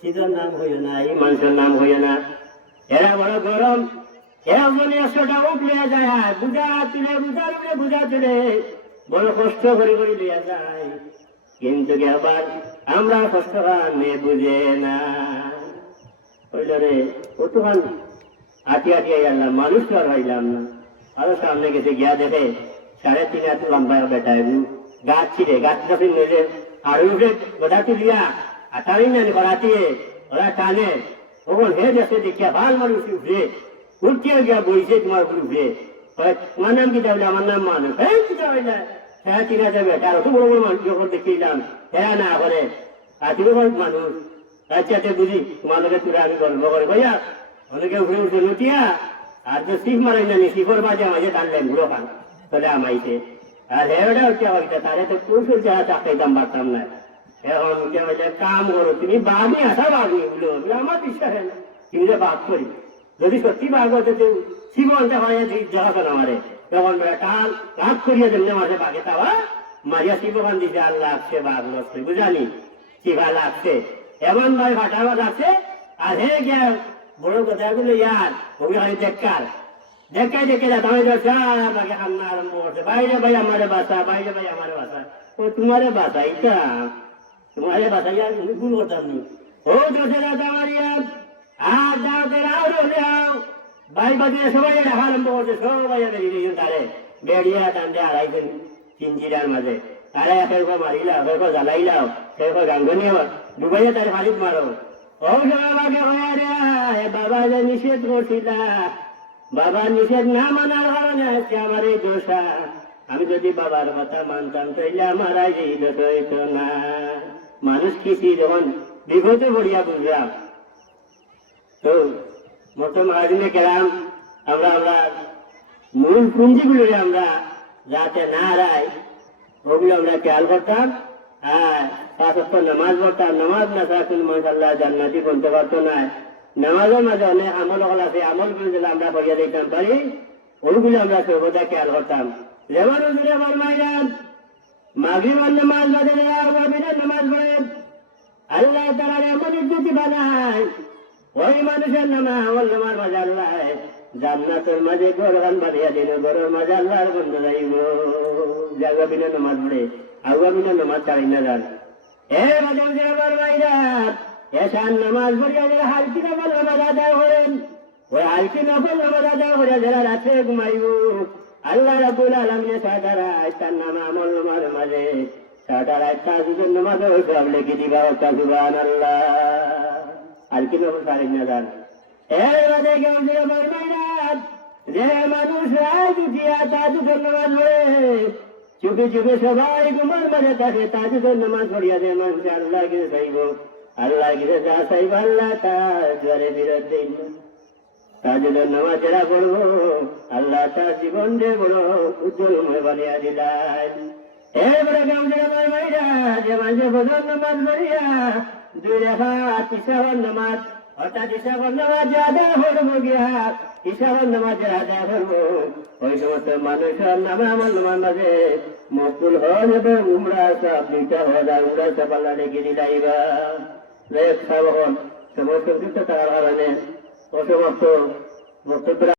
চিতার নাম হইও না এই মানুষের নাম হইও না এরা বড় গরম একজন 100টা উঠ লিয়া যায় বুঝা তুলে বড় কষ্ট করে লিয়া যায় কিন্তু আবার আমরা কষ্ট মেয়ে বুঝে না হইল রে কতক্ষণ আটি আল্লাহ মানুষ তো আর হইলাম না আরো সামনে গেছে গিয়া দেখে 3.5 হাত লম্বা বেটা গাছ ছিঁড়ে গাছ কাছে নিয়ে আর উঠে গোটা তুলিয়া আর টানি নানি করাতিয়ে ওরা টানে ওখান হে যাচ্ছে দেখিয়া ভাল মানুষ উঠে উঠিয়ে গিয়া বইছে তোমার উপর উঠে তোমার নাম কি যাবে আমার নাম মানুষ এই কি যাবে না হ্যাঁ 3 হাজার বেটা আর অত বড় বড় মানুষ যখন দেখিলাম হ্যাঁ না করে আর তুমি মানুষ আচ্ছা বুঝি তোমার লোকের তুলে আমি গল্প করে ভাইয়া অনেকে উঠে উঠে লুটিয়া আর যে শিখ মারাই জানি শিখর মাঝে মাঝে টানলেন বুড়ো খান চলে আমাইছে আর হেটা হচ্ছে আমার তাহলে তো প্রচুর যারা চাকরিতাম পারতাম না এখন কাম করো তুমি বাঘি আসা বাঘি বলো আমার বিশ্বাস হয় না তুমি যে বাঘ করি যদি সত্যি বাঘ হচ্ছে তো শিবনটা হয় যখন আমারে তখন টাল কাজ করিয়া যেমনি মাঝে বাঘে তাওয়া মাঝে শিবখান দিছে আর লাগছে বাঘ লাগছে বুঝানি শিবা লাগছে এমন ভাই ফাটাবা লাগছে আর হে গিয়া বড় কথাগুলো ইয়ার ওগুলো খালি দেখাই দেখে যা তুমি বাঘে কান্না আরম্ভ করছে বাইরে ভাই আমারে বাসা বাইরে ভাই আমারে বাসা ও তোমারে বাসা ইটা তোমারে বাসা ইয়ার ভুল করতাম নি ও দোষে রাজা মারিয়া আর যাও তেরাও রোলেও ভাই বাদে সবাই রাখা আরম্ভ করছে সবাই বেরিয়ে তারে বেড়িয়া টানতে আড়াইছেন চিনজিরার মাঝে তারে একের মারিলাও একের জ্বালাইলাও সেরকম গাঙ্গনীয় ডুবাইয়া তারে ফারিত মারো ও সবাইকে হয়ে রে বাবা যে নিষেধ করছিলা বাবা নিষেধ না মানার কারণে আজকে আমার এই দোষা আমি যদি বাবার কথা মানতাম তাইলে আমার আজ এই দোষ হইত না মানুষ কিছু যখন বিপদে পড়িয়া বুঝলাম তো মতো মারাদিনে গেলাম আমরা মূল পুঞ্জিগুলো আমরা যাতে না হারাই ওগুলো আমরা খেয়াল করতাম আর 5 ওয়াক্ত নামাজ পড়তাম নামাজ না ছাড়া কোন মানুষ আল্লাহ জান্নাতি বলতে পারতো না নামাজের মাঝে অনেক আমল হল আছে আমল গুলো যদি আমরা করিয়া দিতাম পারি ওগুলো আমরা সর্বদা খেয়াল করতাম যেমন আমার মাইরাম মাগরিবের নামাজ বাদে নামাজ পড়ে আল্লাহ তাআলা এমন ইজ্জতি বানায় ওই মানুষের নামা আমল নামার মাঝে আল্লাহ জান্নাতের মাঝে গরগান বাঁধিয়া দিল গরুর মাঝে আল্লাহর বন্ধ যাইব জাগা বিনা নামাজ পড়ে আগুয়া বিনা নামাজ ছাড়ি না যান এ মাঝে আমার মাইরাম এসান নামাজ পড়িয়া যারা হালকি নফল নামাজ আদায় করেন ওই হালকি নফল নামাজ আদায় করিয়া যারা রাত্রে ঘুমাইব আল্লাহ রাব্বুল আলামিন সাদারা তার নাম আমল নামার মাঝে সাদারা তাজুদের নামাজ সব লিখে দিবা সুবহানাল্লাহ হালকি নফল ছাড়ি না যান এর মাঝে কেউ যে আমার মাইরাম যে মানুষ রাত উঠিয়া তাজুদের নামাজ পড়ে চুপে চুপে সবাই ঘুমার মাঝে থাকে তাজুদের নামাজ পড়িয়া যে মানুষ আল্লাহ গিয়ে চাইব আল্লাহ গিরে যা চাইব আল্লাহ তার জোরে বিরোধ দিন তাজুদের নামাজ যারা পড়বো আল্লাহ তার জীবন যে বড় উজ্জ্বলময় বানিয়া দিলেন এবারে গামজার মাইরা যে মাঝে প্রধান নামাজ পড়িয়া 2 রাকাত ইশারার নামাজ অর্থাৎ ইশারার নামাজ যাদা পড়বো গিয়া ইশারার নামাজ যাদা পড়বো ওই সমস্ত মানুষের নামে আমার নামাজ মাঝে মকবুল হন এবং উমরা সব 2টা হজা উমরা সব আল্লাহ ডেকে দিলাইবা সমস্ত তারা ও সমস্ত বক্তব্য